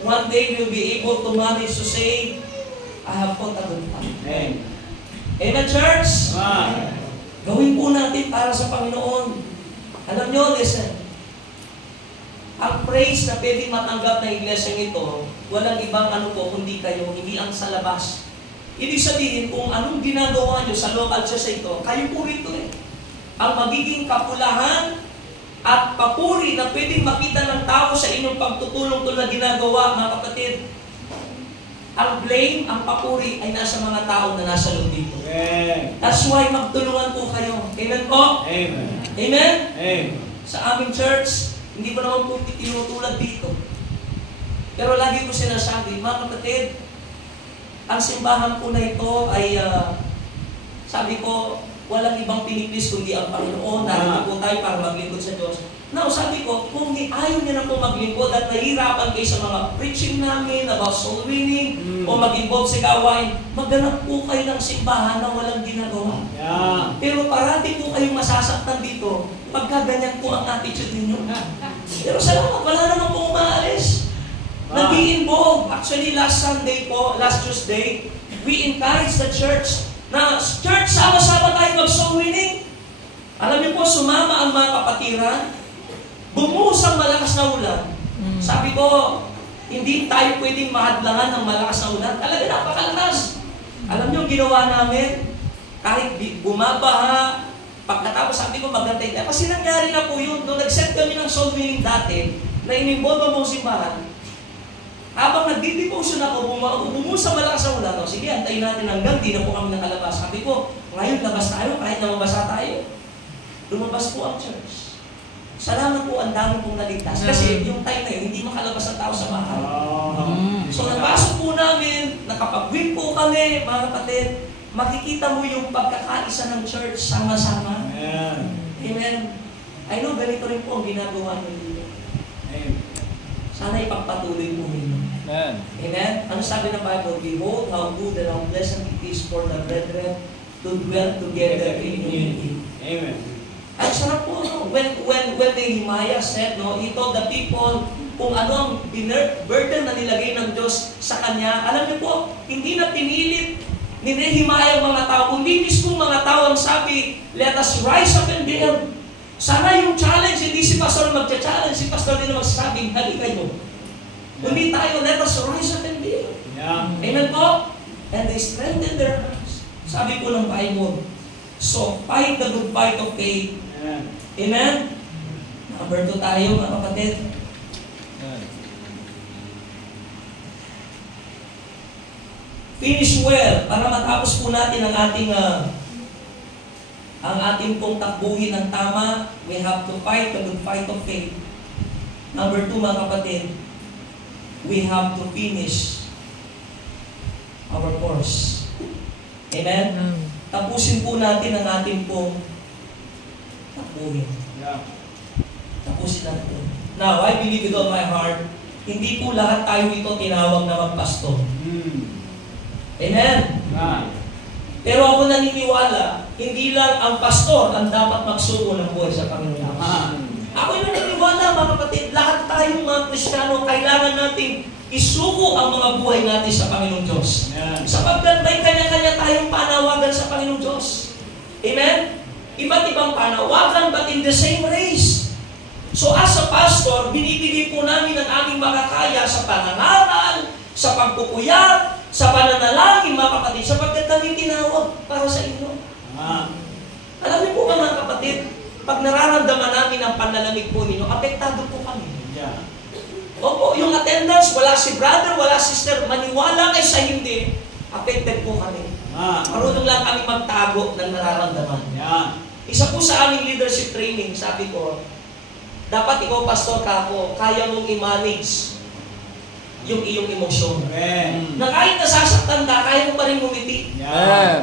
one day we'll be able to manage to say, I have fought a good fight. Amen, church? Gawin po natin para sa Panginoon. Alam nyo, listen, ang praise na pwedeng matanggap na iglesia ito, walang ibang kundi kayo, hindi ang sa labas. Ibig sabihin, kung anong ginagawa nyo sa local church ito, kayo po rito eh. Ang magiging kapulahan at papuri na pwedeng makita ng tao sa inyong pagtutulong na ginagawa, mga kapatid, ang blame, ang papuri ay nasa mga tao na nasa loob dito. That's why magtulungan po kayo. Amen po? Amen. Amen? Amen. Sa aming church, hindi ko naman po tinutulad dito. Pero lagi ko sinasabi, mga kapatid, ang simbahan po na ito ay, sabi ko, walang ibang piniplis kundi ang Panginoon. Narito po tayo para maglingkod sa Diyos. Now, sabi ko, kung ayaw niya na po maglingkod at nahihirapan kayo sa mga preaching namin about soul winning o mag-involve sa gawain, magganap po kayo ng simbahan na walang ginagawa. Pero parati po kayong masasaktan dito pagka ganyan po ang attitude ninyo. Pero salamat, wala naman po umaalis. Nag-i-involve. Actually, last Tuesday, we encourage the church na, church, sama-sama tayo mag-soul winning. Alam niyo po, sumama ang mga kapatiran, bumuhos ang malakas na ulan. Sabi ko, hindi tayo pwedeng mahadlangan ng malakas na ulan. Talaga napakalakas. Alam niyo, ginawa namin, kahit bumabaha, pagkatapos sabi ko, magantay tayo. Kasi nangyari na po yun. Nung nag-set kami ng soul winning dati, na inimbolba mong simbahan, habang nagdi-devotion ako, bumusa malakas ang ulan, sige, antayin natin hanggang di na po kami nakalabas. Sabi ko, ngayon labas tayo, kahit na mabasa tayo. Lumabas po ang church. Salamat po, ang dami pong naligtas. Kasi yung time na yun, hindi makalabas ang tao sa bahay. So napasok po namin, nakapag-win po kami, mga kapatid, makikita mo yung pagkakaisa ng church sama-sama. Amen. I know, ganito rin po ang ginagawa nyo dito. Sana ipagpatuloy po ninyo. Amen. Ano sabi ng Bible? Behold how good and how pleasant it is for the brethren to dwell together in unity. Amen. Ang sarap po, no? When Nehemiah said, no, he told the people kung ano ang burden na nilagay ng Diyos sa kanya. Alam niyo po, hindi na pinilit ni Nehemiah ang mga tao, kundi mismo mga tao ang sabi, let us rise up and build. Sana yung challenge, hindi si Pastor magcha-challenge, si Pastor din magsasabing, hali kayo. Kundi tayo, let us rise up and build. Amen po? And they strengthened their hearts. Sabi po ng Bible, so fight the good fight of faith. Amen? Number 2 tayo, mga kapatid. Finish well, para matapos po natin ang ating pong takbuhin ng tama, we have to fight the good fight of faith. Number 2, mga kapatid, we have to finish our course. Amen? Tapusin po natin ang ating pong takbuhin. Tapusin natin. Now, I believe with all my heart, hindi po lahat tayo ito tinawag na magpasto. Amen? Pero ako naniniwala, hindi lang ang pastor ang dapat magsuko ng buhay sa Panginoon. Ako naniniwala, mga kapatid, lahat tayong mga Kristiyano, kailangan natin isuko ang mga buhay natin sa Panginoong Diyos. Sapagkat may kanya-kanya tayong panawagan sa Panginoong Diyos. Amen? Iba't ibang panawagan, but in the same race. So as a pastor, binibigay po namin ang aming makakaya sa panangaral, sa pagpupuyat, sa pananalangin, mga kapatid, sapagkat kami tinawag para sa inyo. Alam niyo po mga kapatid, pag nararamdaman namin ang panlalamig po ninyo, apektado po kami. Opo, yung attendance, wala si brother, wala sister, maniwala kayo sa hindi, affected po kami. Marunong lang kami magtago ng nararamdaman. Isa po sa aming leadership training, sabi ko, dapat ikaw, pastor ka ako, kaya mong i-manage yung iyong emosyon. Na kahit nasasaktan ka, kaya mo pa rin ngumiti.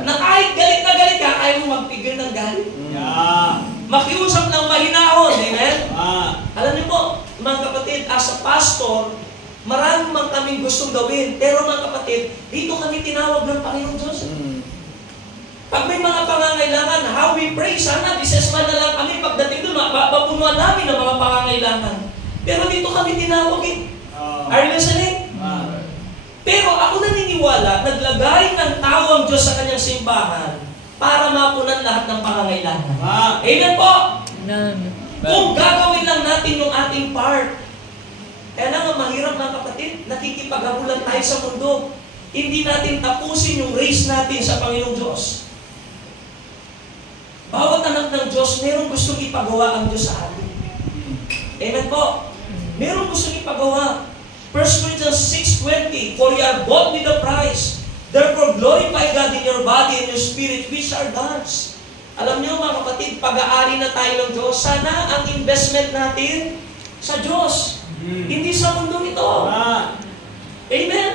Na kahit galit na galit ka, kaya mo magpigil ng galit. Makiusap ng mahinahon. Amen? Alam niyo po, mga kapatid, as a pastor, marami man kaming gustong gawin. Pero mga kapatid, dito kami tinawag ng Panginoon Diyos. Pag may mga pangangailangan, how we pray, sana disesman na lang kami pagdating doon, mapunuan namin ang mga pangangailangan. Pero dito kami tinawag eh. Are you listening? Pero ako naniniwala, naglagay ng tao ang Diyos sa kanyang simbahan para mapunan lahat ng pangangailangan. Amen po? Kung gagawin lang natin yung ating part, kaya lang mahirap mga kapatid, nakikipaghabulan tayo sa mundo. Hindi natin tapusin yung race natin sa Panginoong Diyos. Bawat anak ng Diyos, merong gustong ipagawa ang Diyos sa atin. Amen po? Merong gustong ipagawa. 1 Corinthians 6:20, for you are bought with a price. Therefore, glorify God in your body and your spirit, which are God's. Alam niyo mga kapatid, pag-aari na tayo ng Diyos. Sana ang investment natin sa Diyos. Hindi sa mundo ito. Amen?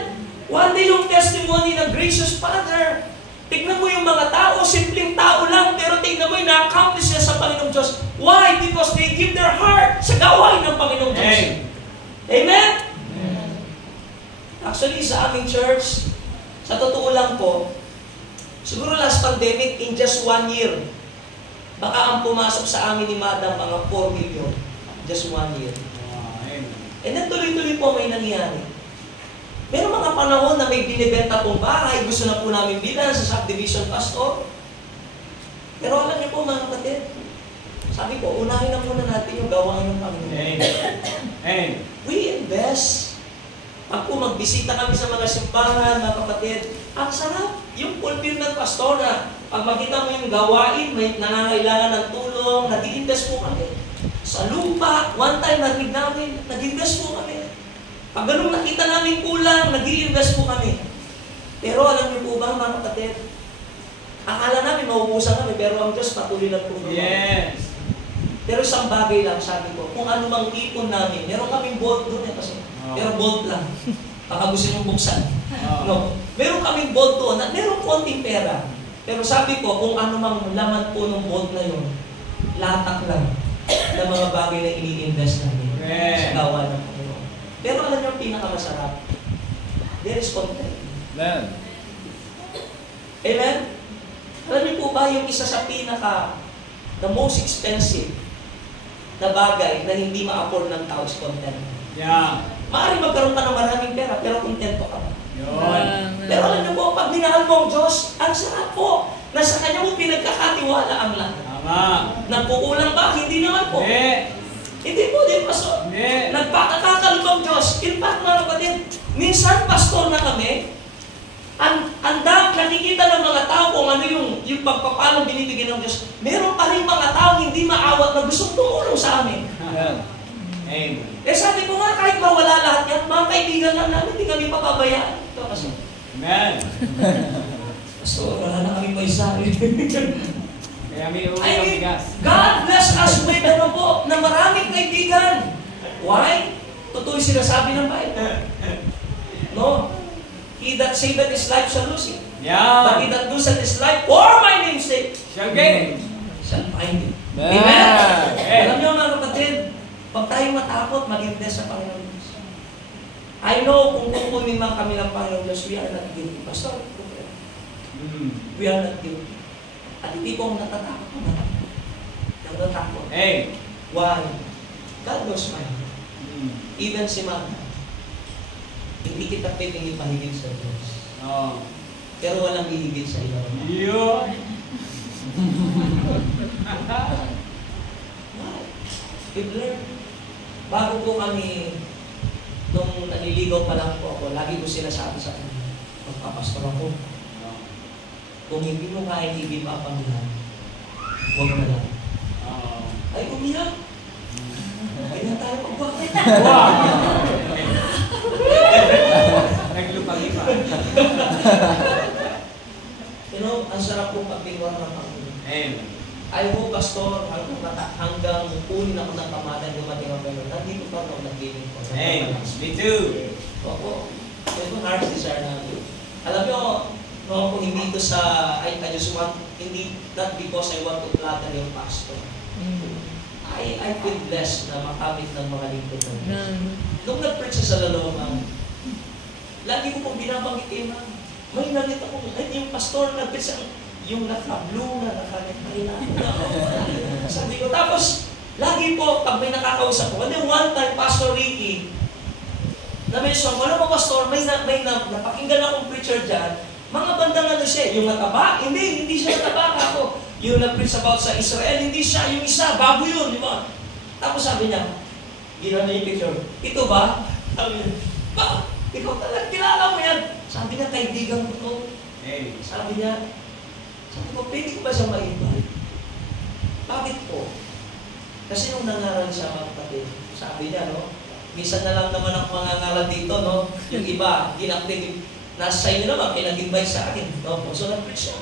One day yung testimony ng gracious Father. Tignan mo yung mga tao, simpleng tao lang, pero tignan mo yung na-accomplish niya sa Panginoong Diyos. Why? Because they give their heart sa gawain ng Panginoong Diyos. Amen? Actually, sa aming church, sa totoo lang po, siguro last pandemic, in just 1 year, baka ang pumasok sa amin ni Madam mga 4 million. Just 1 year. And then tuloy-tuloy po may nangyari. Pero mga panahon na may binibenta pong bahay, gusto na po namin bilan sa subdivision pastor. Pero alam niyo po mga kapatid, sabi ko, unahin na muna natin yung gawain ng Panginoon. We invest. Pag po magbisita kami sa mga simbahan, mga kapatid, ang sarap. Yung fulfillment pastor na pag makita mo yung gawain, may nangangailangan ng tulong, nag-i-invest po kami. Sa lupa, one time narinig namin, nag-invest po kami. Pag ganun nakita namin kulang, nag-i-invest po kami. Pero alam niyo po ba mga kapatid, akala namin mauubusan kami, pero ang Diyos patuloy na po. Yes. Pero isang bagay lang, sabi ko, kung ano mang ipon namin, meron kaming vault doon kasi. Pero vault lang. Baka gusto nyo buksan. No. Meron kaming vault doon, at meron konting pera. Pero sabi ko, kung ano mang laman po ng vault na yun, latak lang ng mga bagay na ini-invest namin sa gawa ng Panginoon. Pero alam nyo ang pinakamasarap? There is content. Amen. Amen? Alam niyo po ba yung isa sa the most expensive na bagay na hindi ma-afford ng tao is content? Yeah. Maaaring magkaroon ka ng maraming pera, pero kontento ka ba? Yun. Pero alam niyo po, pag minahal mo ang Diyos, ang sarap po. Nasa Kanya mo pinagkakatiwala ang lahat. Tama. Nagkukulang ba? Hindi naman po. Hindi po, di ba? So, nagpakakakalub ang Diyos. In fact, mga kapatid, minsan pastor na kami, nakikita ng mga tao kung ano yung pagpapalong binibigyan ng Diyos. Meron pa rin mga tao hindi maawat na gustong tumulong sa amin. Amen. Sabi ko nga, kahit mawala lahat yan, mga kaibigan lang namin, hindi kami papabayaan. Ito kasi. Amen. So, wala na kami paisabi. Kaya may uwi ang bigas. God bless us with na maraming kaibigan. Why? Totoo yung sinasabi ng Bible. No? He that saveth his life shall lose it. Yeah. But he that loseth his life for my name's sake shall gain it. Shall find it. Amen. Alam niyo mga kapatid, pag tayo matakot, mag-invest sa Panginoon Diyos. I know kung kukunin man kami ng Panginoon Diyos, we are not guilty. Pastor, we are not guilty. At hindi ko ang natatakot ko na. Natatakot. Hey. Why? God knows my heart. Even si Magda. Hindi kita pwedeng ipahigit sa Diyos. Pero walang hihigit sa iyo. Yun. We've learned. Bago po kami, nung naliligaw pa lang po ako, lagi ko sinasabi sa kanya, magpapastor ako. Kung hindi mo kaya i-give up ang lahat, huwag na lang. Ay, umiyak. Ganyan tayo pag-bakit. Wow! Naglupang-ipa. You know, ang sarap kong pagtingwar ng Panginoon. Amen. I hope, Pastor, hanggang kunin ako ng kamadan dumating ang Panginoon. Nandito pa ako nag-giving ko. Amen. Me too. Opo. Ito ang heart's desire namin. Alam niyo, no, kung hindi ito sa, I just want, not because I want to flatter yung pastor. I feel blessed na makamit ng mga lingkod ng Diyos. Nung nag-preach sa Lalawang, lagi ko pong binabanggit may nalit ako, yung pastor nag-preach yung naka-blue na naka-nakaila. Sabi ko, tapos, lagi po, pag may nakakausap ko, and then one time, Pastor Ricky, na-mention, wala mo pastor, may napakinggan akong preacher dyan, mga bandang ano siya, yung mataba, hindi siya mataba ako. Yung nag-preach about sa Israel, hindi siya, yung isa, bago yun, di ba? Tapos sabi niya, ginawa niya yung picture, ito ba? Sabi niya, ba? Ikaw talaga, kilala mo yan. Sabi niya, kaibigan ko to. Sabi ko, pwede ko ba siyang ma-invite? Bakit po? Kasi nung nangaral siya mga kapatid, sabi niya, no? Minsan na lang naman ang mangangaral dito, no? Yung iba, ginapit, nasa inyo naman, kaya nag-invite sa akin. No? So, nag-preach siya.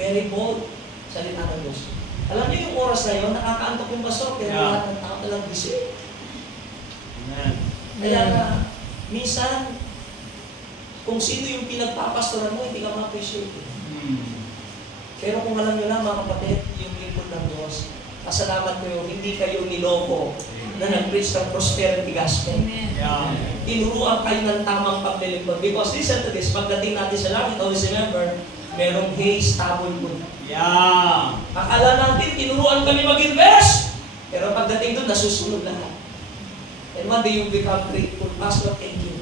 Very bold. Salita ng Diyos. Alam niyo yung oras na yun, nakakaantok yung pastor, pero lahat ng tao talang busy. Kaya minsan, kung sino yung pinagpapastoran mo, hindi ka ma-appreciate. Pero kung alam nyo lang, mga kapatid, yung lingkod ng Diyos, pasalamat ko yung hindi kayo niloko na nag-preach ng prosperity gospel. Tinuruan kayo ng tamang paglilingkod. Because listen to this, pagdating natin sa langit, always remember, merong haze, tabol po. Akala natin, tinuruan kami mag-invest. Pero pagdating doon, nasusunod lahat. And one day you become grateful. Pastor, thank you.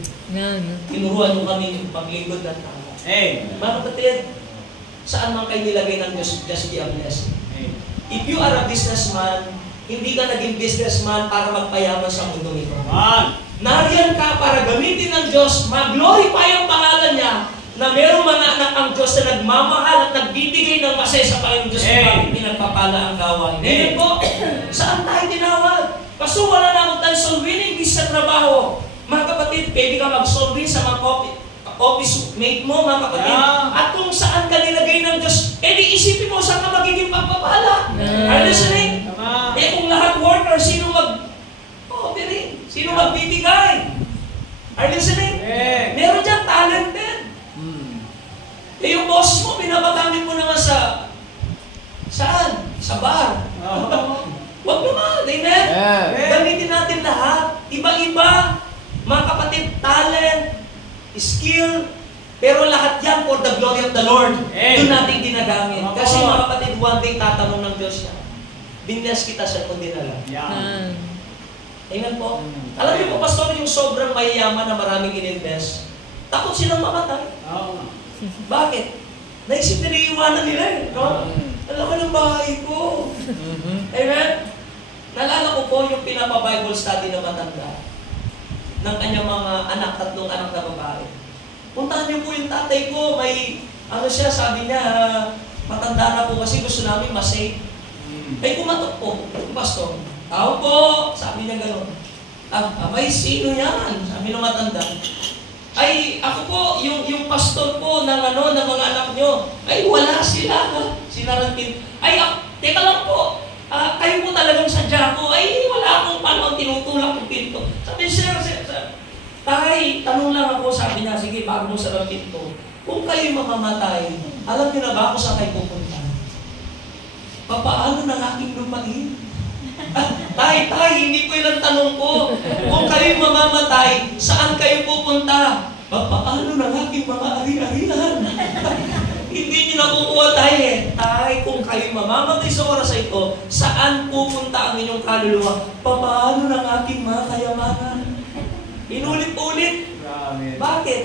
Tinuruan mo kami paglingkod ng tama. Mga kapatid, saan man kayo nilagay ng Diyos, just be a blessing. If you are a businessman, hindi ka naging businessman para magpayaman sa mundo nito. Nariyan ka para gamitin ng Diyos, mag-glorify ang pangalan niya, na mayroong mga anak ang Diyos na nagmamahal at nagbibigay ng masaya sa Panginoon Diyos kung bakit pinagpapala ang gawain. Ngayon po, saan tayo tinawag? Kaso wala na akong time soul winning sa trabaho. Mga kapatid, pwede ka mag-soul win sa mga office mate mo, mga kapatid. At kung saan ka nilagay ng Diyos, di isipin mo saan ka magiging pagpapala. Are you listening? Kung lahat worker, sino mag-offering? Sino magbibigay? Are you listening? Meron dyan talented. Yung boses mo, pinapagamit mo naman saan? Sa bar. Huwag naman, amen? Gamitin natin lahat. Iba-iba. Mga kapatid, talent, skill, pero lahat yan for the glory of the Lord. Doon natin ginagamit. Kasi mga kapatid, one day tatanong ng Diyos niya. Binles kita sa kung dinala. Amen po. Alam niyo po, pastor, yung sobrang mayayaman na maraming ininvest, takot silang mamatay. Bakit? Naisip nila iwanan nila eh. No? Alam ko ng bahay ko. Amen? Nalala ko po yung pinapa-Bible study na matanda ng kanyang mga anak, 3 anak na babae. Puntahan niyo po yung tatay ko, may, sabi niya, matanda na po kasi gusto namin masave. Ay kumatok po, pastor. Tao po, sabi niya gano'n. Abay, sino yan? Sabi ng matanda. Ay, ako po, yung pastor po ng mga anak nyo. Ay, wala sila. Sinarantin. Ay, teka lang po. Kayo po talagang sadya ko. Ay, wala akong paano tinutulak ng pinto. Sabi, sir, tay, tanong lang ako. Sabi niya, sige, bago mo sa pinto. Kung kayo mamamatay, alam niyo na ba kung saan kayo pupunta? Papaano ng aking lupain? Tay, hindi ko ilang tanong ko. Kung kayo mamamatay, saan kayo pupunta? Paano ng aking mga ari-arihan? Hindi niyo nakukuha tayo eh. Tay, kung kayo mamamatay sa oras ito, saan pupunta ang inyong kaluluwa? Paano ng aking mga kayamanan? Inulit-ulit. Bakit?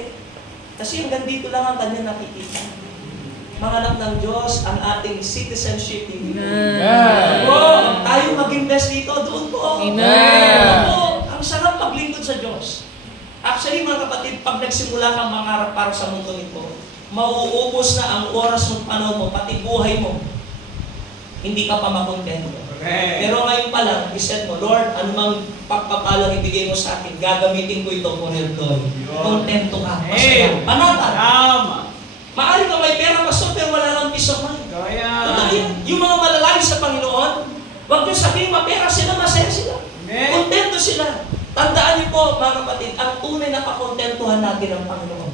Kasi hanggang dito lang ang kanya nakikita. Mga anak ng Diyos, ang ating citizenship hindi. Tayo mag-invest dito, doon po. Ang sarap maglingkod sa Diyos. Actually, mga kapatid, pag nagsimula kang mangarap para sa mundo nito, mauubos na ang oras ng panahon mo, pati buhay mo. Hindi ka pa makontento. Pero ngayon pa lang, iset mo, Lord, anumang pagpapalang ibigay mo sa akin, gagamitin ko ito for your glory. Kontento ka. Masaya. Panatan. Maaari ka may pera, pastor, pero wala kang peace of mind. Yung mga malalayo sa Panginoon, huwag niyo sabihin, mapera sila, masaya sila. Kontento sila. Tandaan niyo po, mga kapatid, ang tunay na kakontentuhan natin ang Panginoon.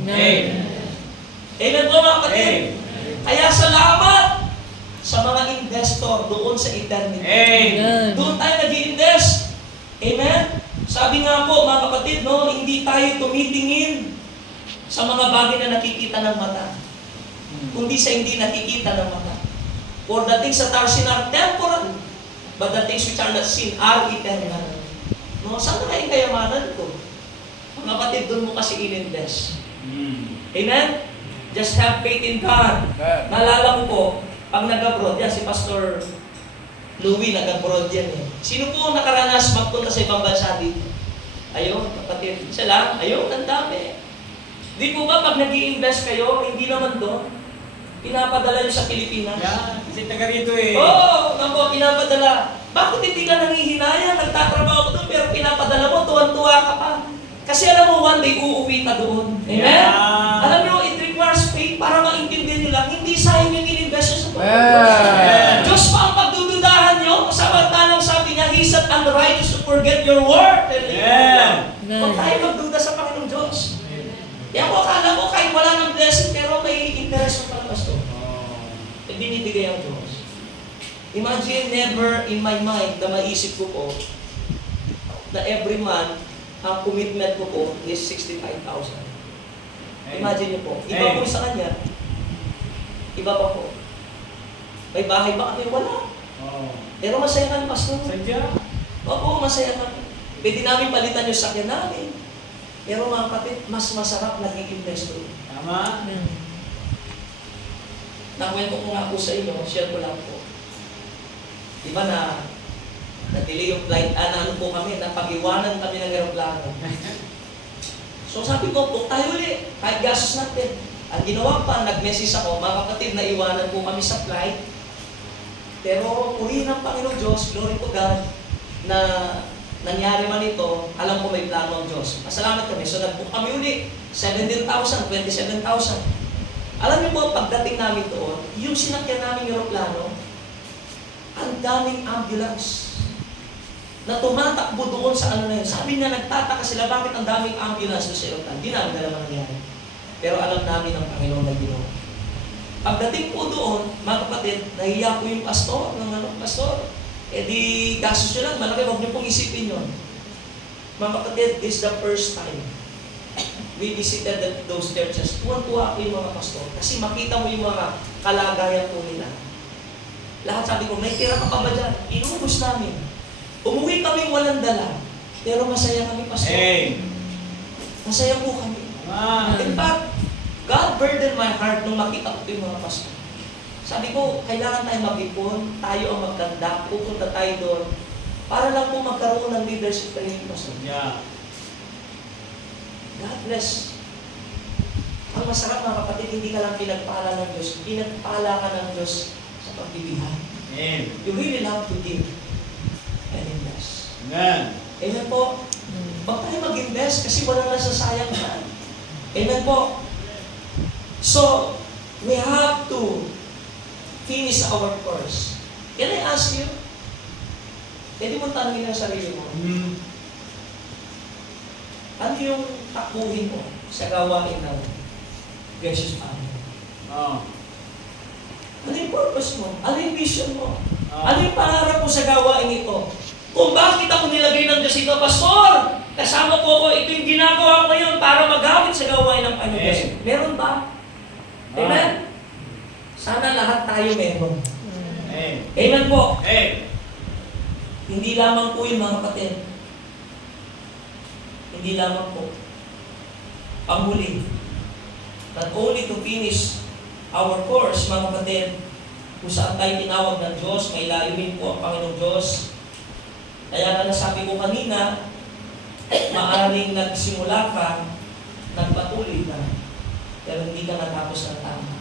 Amen po, mga kapatid. Kaya salamat sa mga investor doon sa eternity. Doon tayo nag-i-invest. Amen? Sabi nga po, mga kapatid, no, hindi tayo tumitingin sa mga bagay na nakikita ng mata, kundi sa hindi nakikita ng mata. For the things that are seen are temporal, but the things which are not seen are eternal. No, saan na kayong kayamanan ko? Mga kapatid, doon mo kasi in-invest. Amen? Just have faith in God. Naalala ko po, pag nag-abroad, yan si Pastor Louie, nag-abroad yan eh. Sino po nakaranas magpunta sa ibang bansa dito? Ayun, kapatid. Isa lang, ayun, ang dami. Di po ba pag nag-i-invest kayo, hindi naman doon, pinapadala nyo sa Pilipinas? Kasi taga rito eh. Napo, pinapadala. Bakit hindi ka nangihinaya, nagtatrabaho ko doon, pero pinapadala mo, tuwan-tuwa ka pa? Kasi alam mo, one day uuwi ka doon. Amen? Alam nyo, it requires faith para maintindihan nyo lang, hindi sayang yung in-invest nyo sa Panginoon. Diyos pa ang pagdududahan nyo, samantalang sabi niya, He's not unrighteous to forget your word. Huwag tayo magduda sa Panginoong Diyos. Kaya ko, akala ko kahit wala ng blessing, pero may interest mo pala, Pastor. Binibigay ang Diyos. Imagine, never in my mind na maisip ko po na every month, ang commitment ko po is 65,000. Imagine niyo po. Iba po sa kanya. Iba pa po. May bahay ba kami? Wala. Pero masaya kami, Pastor. Opo, masaya kami. Pwede namin palitan yung sakyan namin. Pero mga kapit, mas masarap nag-i-invest doon. Tama. Nakwento ko nga po sa inyo, share ko lang po. Diba na-delay yung flight, ano po kami, napag-iwanan kami ng aeroplano. So sabi ko, book tayo ulit, kahit gastos natin. Ang ginawa pa, nag-message ako, mga kapatid, naiwanan po kami sa flight. Pero purihin ng Panginoon Diyos, glory to God, na nangyari man ito, alam ko may plano ang Diyos. Pasalamat kami. So nag-book kami uli. 17,000, 27,000. Alam niyo po, pagdating namin doon, yung sinakyan namin aeroplano, ang daming ambulance na tumatakbo doon sa ano na yun. Sabi niya, nagtataka sila, bakit ang daming ambulance doon sa aeroplano? Di namin alam ang nangyari. Pero alam namin ang Panginoon na ginawa. Pagdating po doon, mga kapatid, nahiya po yung pastor, pastor. Eh di, gastos nyo lang, malaki, huwag nyo pong isipin yun. Mga kapatid, this is the first time we visited those churches. Tuwan-tuwa ko yung mga pastor. Kasi makita mo yung mga kalagayan po nila. Lahat sabi ko, may tira ka pa ba dyan? Inubos namin. Umuwi kami walang dala. Pero masaya kami, pastor. Hey. Masaya po kami. In fact, God burdened my heart nung makita ko yung mga pastor. Sabi ko, kailangan tayo mag-ipon, tayo ang magkanda, pupunta tayo doon, para lang po magkaroon ng leadership training, pastor. Yeah. God bless. Ang masarap, mga kapatid, hindi ka lang pinagpala ng Diyos, pinagpala ka ng Diyos sa pagbibigay. Amen. You really love to give and invest. Amen. Amen po. Huwag tayo mag-invest kasi walang nasasayang na. Amen po. So, we have to finish our course. Can I ask you? Pwede mo tanongin ang sarili mo. Ano yung takbuhin mo sa gawain ng Gracious Family? Ano yung purpose mo? Ano yung vision mo? Ano yung pangarap mo sa gawain ito? Kung bakit ako nilagay ng Diyos ito, Pastor, kasama ko ako, ito yung ginagawa ko ngayon para magawit sa gawain ng Panginoon. Meron ba? Amen? Sana lahat tayo meron. Amen po. Hindi lamang po yun, mga kapatid. Hindi lamang po. Panghuli. Not only to finish our course, mga kapatid, kung saan tayo tinawag ng Diyos, may layunin po ang Panginoong Diyos. Kaya nga nasabi ko kanina, maaaring nagsimula ka, nagpatuloy ka, pero hindi ka natapos ng tama.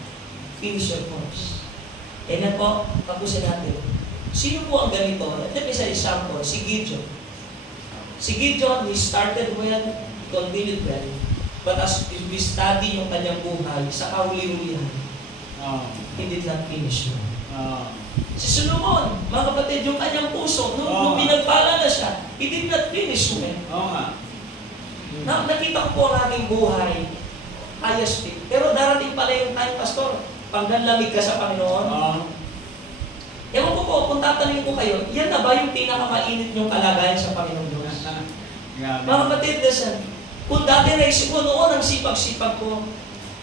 Finish your course. Amen po, tapusin natin. Sino po ang ganito? Let me say example, si Gideon. Si Gideon, he started well, continued well. But as we study yung kanyang buhay, sa kahuli-hulihan, he did not finish well. Si Solomon, mga kapatid, yung kanyang puso, nung pinagpala na siya, he did not finish well. Nakita ko po ang aking buhay, highest peak. Pero darating pala yung time, Pastor, pag nanlamig ka sa Panginoon, ewan ko po, kung tatanungin ko kayo, yan na ba yung pinakamainit niyong kalagayan sa Panginoon Diyos? Mga kapatid, listen, kung dati naisip mo noon ang sipag-sipag ko,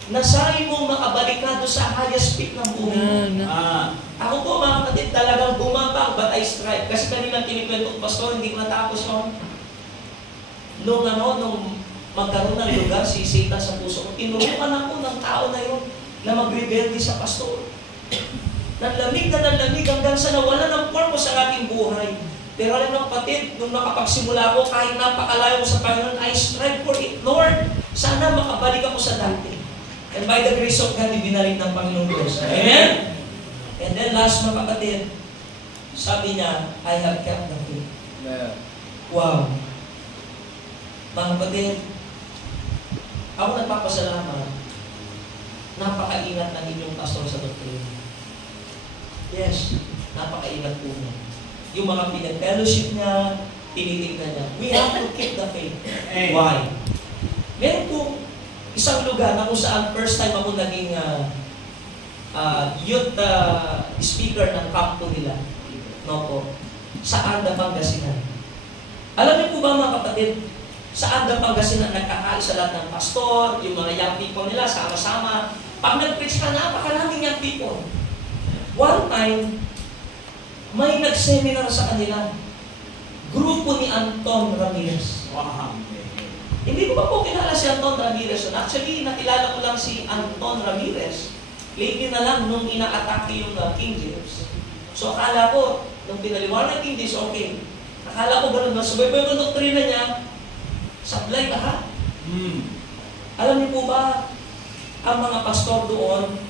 nasabi mong makabalik ka doon sa highest peak ng buhay mo. Ako po, mga kapatid, talagang bumabang, but I strive. Kasi kanilang kinikwento ko, Pastor, hindi ko natapos yun. Nung magkaroon ng lugar, si Satan sa puso ko, tinurukan ako ng tao na yun na magrebelde sa pastor. Nanlamig hanggang sa nawala ng purpose sa aking buhay. Pero alam ng kapatid, nung nakapagsimula ako, kahit napakalayo ko sa Panginoon, I strive for it. Lord, sana makabalik ako sa dati. And by the grace of God, ibinalik ng Panginoon Diyos. Amen? And then last, mga kapatid, sabi niya, I have kept the faith. Wow. Mga kapatid, ako nagpapasalamat, napakaingat ng inyong pastor sa doktrina. Yes, napakaingat po niya. Yung mga pinag-fellowship niya, tinitignan niya. We have to keep the faith. Why? Meron po isang lugar na kung saan first time ako naging youth speaker ng camp po nila. No po. Sa Arda, Pangasinan. Alam niyo po ba, mga kapatid, sa Arda, Pangasinan, nagkakaisa lahat ng pastor, yung mga young people nila, sama-sama. Pag nag-preach ka, napakaraming young people. One time, may nag-seminar sa kanila. Grupo ni Anton Ramirez. Wow. Hindi ko pa po kilala si Anton Ramirez. Actually, nakilala ko lang si Anton Ramirez. Lately na lang nung ina-atake yung King James. So akala ko, nung pinaliwanag King James, okay. Akala ko ganun, masubay pa yung doktrina niya, sablay lahat. Alam niyo po ba, ang mga pastor doon,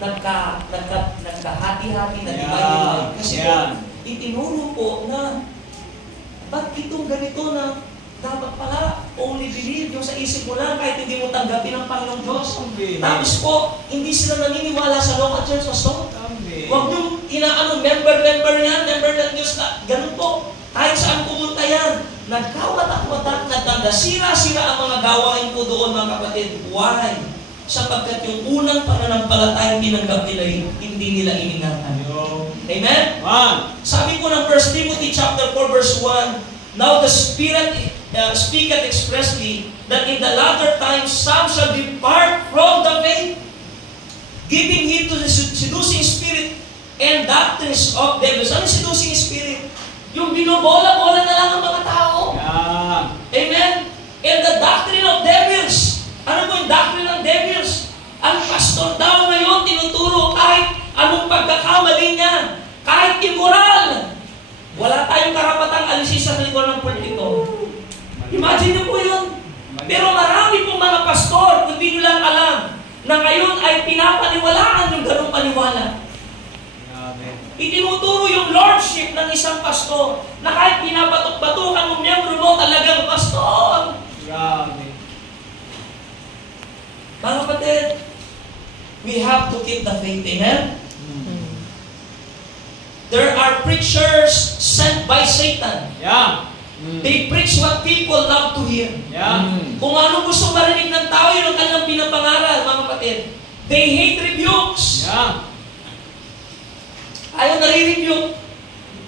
nagkahati-hati na divide. Kasi po, itinuro po na ba't itong ganito na dapat pala only believe yung sa isip mo lang kahit hindi mo tanggapin ang Panginoong Diyos. Tapos po, hindi sila naniniwala sa local church, Pastor. Huwag niyong member yan, member ng Diyos na, ganun po. Kahit saan pumunta yan, nagkawatak-watak, sira-sira ang mga gawain po doon, mga kapatid. Why? Sapagkat yung unang pananampalatayang tinanggap nila, hindi nila iningatan. Amen? Sabi po ng 1 Timothy chapter 4 verse 1, now the Spirit speaketh expressly that in the latter times some shall depart from the faith, giving heed to the seducing spirit and doctrines of devils. Ano seducing spirit? Yung binobola-bola na lang ang mga tao. Amen? And the doctrine of devils. Ano po yung doctrine ng devils? Ang pastor daw ngayon tinuturo kahit anong pagkakamali niya, kahit immoral. Wala tayong karapatang alisin sa lingkod ng politiko. Imagine niyo po yun. Pero marami pong mga pastor, kung di nyo lang alam, na ngayon ay pinapaniwalaan yung ganong paniwala. Itinuturo yung lordship ng isang pastor na kahit pinabatok-batukan ng miyembro mo talagang pastor. Mga kapatid, we have to keep the faith. Amen? There are preachers sent by Satan. They preach what people love to hear. Kung ano gusto marinig ng tao, yun ang kanilang pinapangaral, mga kapatid. They hate rebukes. Ayaw nare-rebuke.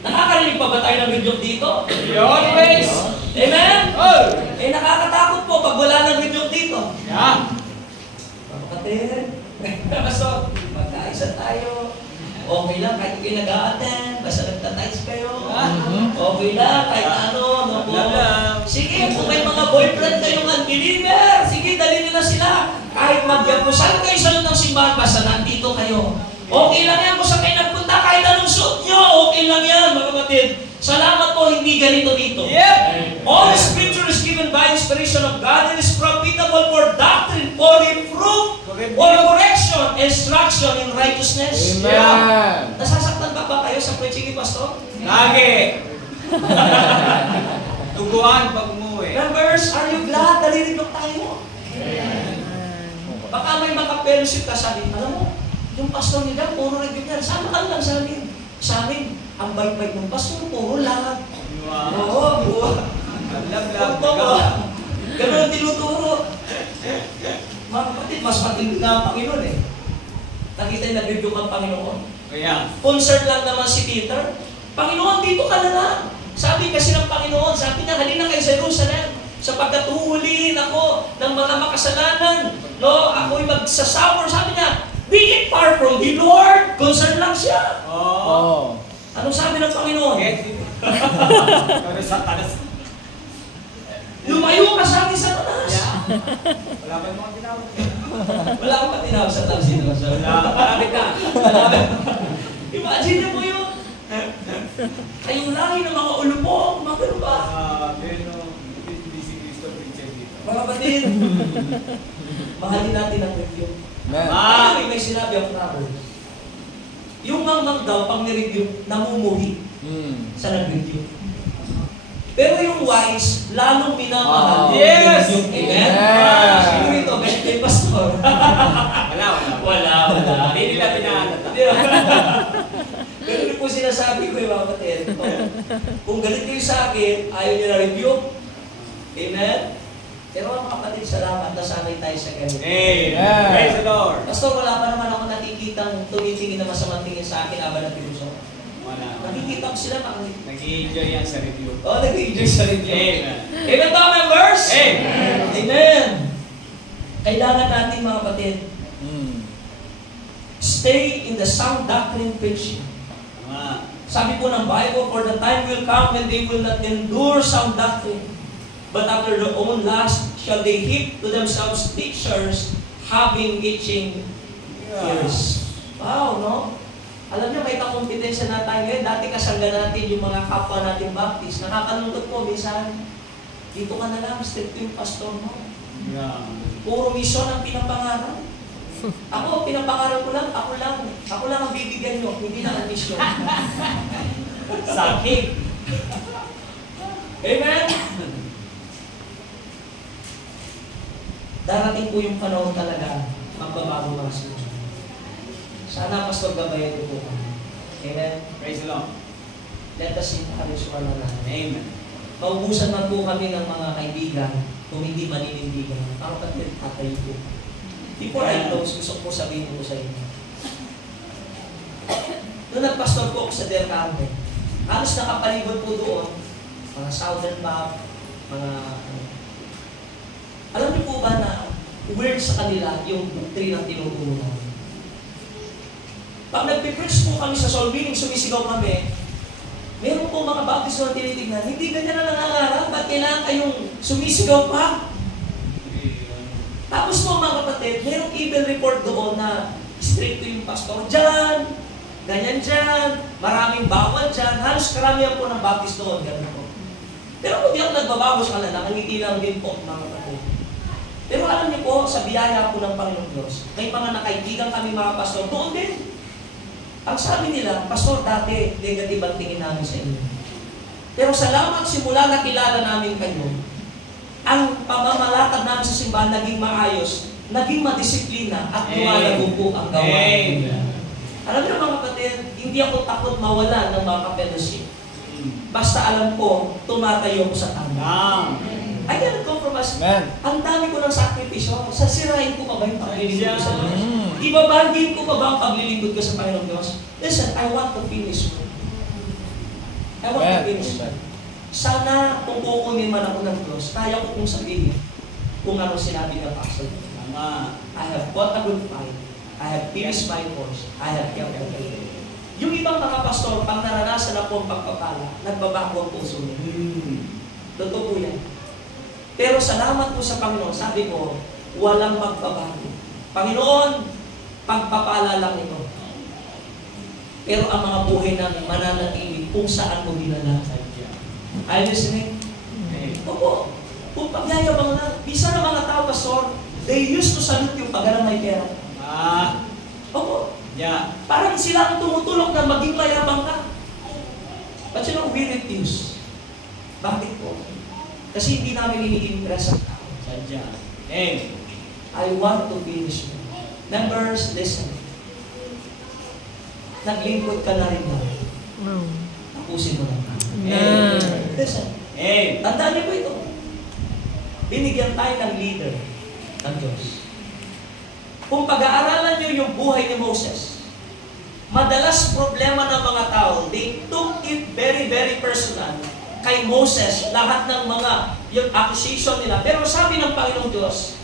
Nakakarinig pa ba tayo ng rebuke dito? Always. Amen? Eh nakakatakot po pag wala ng rebuke dito. Mga kapatid, so, magkaisa tayo. Okay lang kahit kayo nag-a-attend, basta nagtatights kayo. Okay lang kahit ano. Sige, kung may mga boyfriend kayong unbeliever, sige, dali nila sila. Kahit magyapusan kayo sa loob ng simbahan, basta nandito kayo. Okay lang yan kung saan kayo nagpunta, kahit anong suot nyo, okay lang yan, mga kapatid. Salamat po, hindi ganito dito. All Scripture is given by inspiration of God and is profitable for doctrine, for reproof, for correction, instruction in righteousness. Amen. Nasasaktan ba kayo sa preaching ni Pastor? Lagi. Tuguan pag umuwi. Members, are you glad? Nalilibok tayo. Baka may makapelusit ka sabi, alam mo, yung pastor nila, puro rebuke yan. Sama ka lang sa amin. Sa amin, ang bait-bait ng pastor, puro lahat. Oo. Ganun ang tinuturo. Mga kapatid, mas matindi nga ang Panginoon eh. Nakita yung nag-rebuke ang Panginoon. Concert lang naman si Peter. Panginoon, dito ka na lang. Sabi kasi ng Panginoon, sabi niya, halina kayo sa Jerusalem. Sapagkat uhulihin ako ng mga makasalanan. No, ako'y magsasuffer. Sabi niya, be it far from the Lord. Concern lang siya. Anong sabi ng Panginoon? Lumayo ka sa akin, Satanas. Wala pa yung mga tinawag. Wala akong patinawag sa tansin. Malapit na. Imagine mo yun. Kayong lahi ng mga ulupok, mga ganun ba? Pero, hindi si Cristo preacher dito. Mga kapatid, mahalin natin ang review. May sinabi ang Proverbs. Yung mangmang daw, pang ni-review, namumuhi sa nag-review. Pero yung wise, lalong minamahal. Yes! Amen? Sino ito? Ganyan kay Pastor. Wala. Hindi nila pinaalata. Ganun po sinasabi ko yung mga kapatid. Kung ganito yung sa akin, ayaw nyo na review. Amen? Pero mga kapatid, salamat na sanay tayo sa ganito. Amen. Praise the Lord. Pastor, wala pa naman ako nakikitang tumitingin na masamang tingin sa akin habang nag-iusap. Nakikita ko sila nag-i-enjoy yan sa review. Nag-i-enjoy sa review. Amen. Amen to, members? Amen. Amen. Kailangan natin mga kapatid, stay in the sound doctrine preaching. Sabi po ng Bible, for the time will come when they will not endure sound doctrine, but after their own lust shall they heap to themselves teachers having itching ears. Wow, no? Alam niyo, may kakompetensya na tayo ngayon. Dati kasangga natin yung mga kapwa natin Baptist. Nakakalungkot po, minsan, dito ka na lang, strict yung pastor mo. Puro mission ang pinapangarap. Ako, pinapangarap ko lang, ako lang ang bibigyan nyo, hindi lang ang mission. Sakit. Amen? Darating po yung panahon talaga, magbabago mga sila. Sana, Pastor, gabayan ko po kami. Amen? Praise the Lord. Let us encourage one another. Amen. Maubusan man po kami ng mga kaibigan, kung hindi maninindigan, ang kapatid tatay po. Before I close, gusto ko sabihin ko sa inyo. Noong nagpastor po ako sa Del Carmen, halos nakapalibot po doon, mga Southern Bap, mga alam niyo po ba na weird sa kanila yung doctrine ng tinuturo namin? Pag nagpipreach po kami sa soul meeting, sumisigaw kami, meron po mga baptizo na tinitignan, hindi ganyan na nangangarap, ba't kailangan kayong sumisigaw pa? Tapos po mga kapatid, merong evil report doon na stricto yung pastor dyan, ganyan dyan, maraming bawal dyan, halos karamihan po ng baptizo doon, ganun po. Pero kung di ako nagbabago sa kanila, nakangiti lang din po mga kapatid. Pero alam niyo po, sa biyaya po ng Panginoong Diyos, may mga nakaibigan kami mga pastor, doon din. Ang sabi nila, Pastor, dati, negative ang tingin namin sa inyo. Pero salamat simula na kilala namin kayo, ang pamamalakad namin sa simbahan naging maayos, naging madisiplina, at lumalago po ang gawain. Alam niyo mga kapatid, hindi ako takot mawala ng mga kapelaship. Basta alam ko, tumatayo ko sa tama. I cannot compromise. Ang dami ko ng sakripisyo. Sasirain ko pa ba yung paglilingkod ko sa Diyos? Ibabagin ko pa ba ang paglilingkod ko sa Panginoong Diyos? Listen, I want to finish. I want to finish. Sana kung kukunin man ako ng Diyos, kaya ko kung sabihin kung ano sinabi ng pastor. I have fought a good fight. I have finished my course. I have kept the faith. Yung ibang mga pastor, pag naranasan na po ang pagpapala, nagbabago ang puso niya. Totoo po yan. Pero salamat po sa Panginoon, sabi ko, walang magbabago. Panginoon, pagpapala lang ito. Pero ang mga buhay namin mananatili kung saan mo dinala. Are you listening? Opo. Kung pagyayabang na, bisa ng mga tao, pastor, they used to salute yung pagana may pera. Opo. Parang sila ang tumutulog na maging mayabang ka. But you know, we refuse. Bakit po? Kasi hindi namin ini-impress ang tao. I want to finish mo. Members, listen. Naglingkod ka na rin ba? Tapusin mo lang. Listen. Tandaan niyo po ito. Binigyan tayo ng leader ng Diyos. Kung pag-aaralan niyo yung buhay ni Moses, madalas problema ng mga tao, they took it very, very personal kay Moses, lahat ng mga yung accusation nila. Pero sabi ng Panginoong Diyos,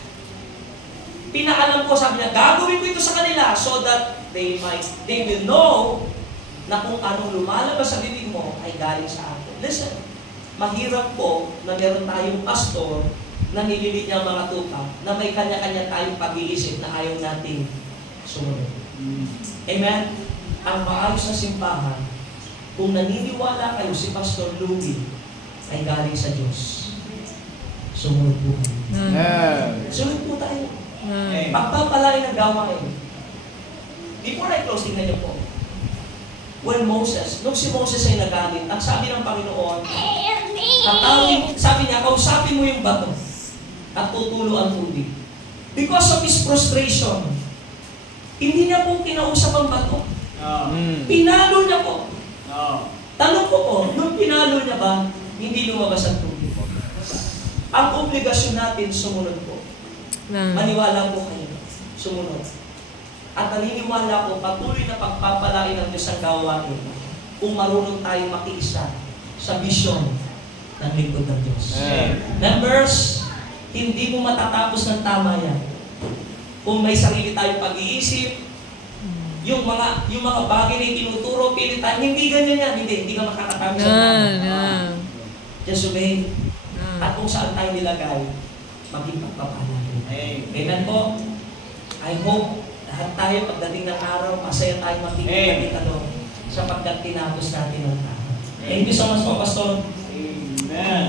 pinaalam ko, sabi niya, gagawin ko ito sa kanila so that they will know na kung anong lumalabas sa bibig mo ay galing sa akin. Listen, mahirap po na meron tayong pastor na nililit niya ang mga tupa, na may kanya-kanya tayong pag-iisip na ayaw nating sumunod. Amen? Ang maayos na simbahan, kung naniniwala kayo si Pastor Louie ay galing sa Diyos, sumunod po kayo. Sumunod po tayo. Pagpapalain ng gawain. Before I close, tingnan niyo po. When Moses, nung si Moses ay nagalit, ang sabi ng Panginoon, sabi niya, kausapin mo yung bato at tutulo ang tubig. Because of his frustration, hindi niya po kinausap ang bato. Pinalo niya po. Tanong ko po, nung pinalo niya ba, hindi lumabas ang tubig? Ang obligasyon natin, sumunod po. Maniwala po kayo, sumunod. At naniniwala ko, patuloy na pagpapalain ng Diyos ang gawain kung marunong tayo makiisa sa vision ng lingkod ng Diyos. Members, hindi mo matatapos ng tama yan. Kung may sarili tayong pag-iisip, yung mga bagay na tinuturo, pilitan, hindi ganyan yan, hindi ka makakatapos ng tama. Just obey. At kung saan tayo nilagay, maging pagpapala. Amen po. I hope lahat tayo pagdating ng araw, masaya tayo makikinig sapagkat tinapos natin ang tama. Thank you so much po, Pastor. Amen.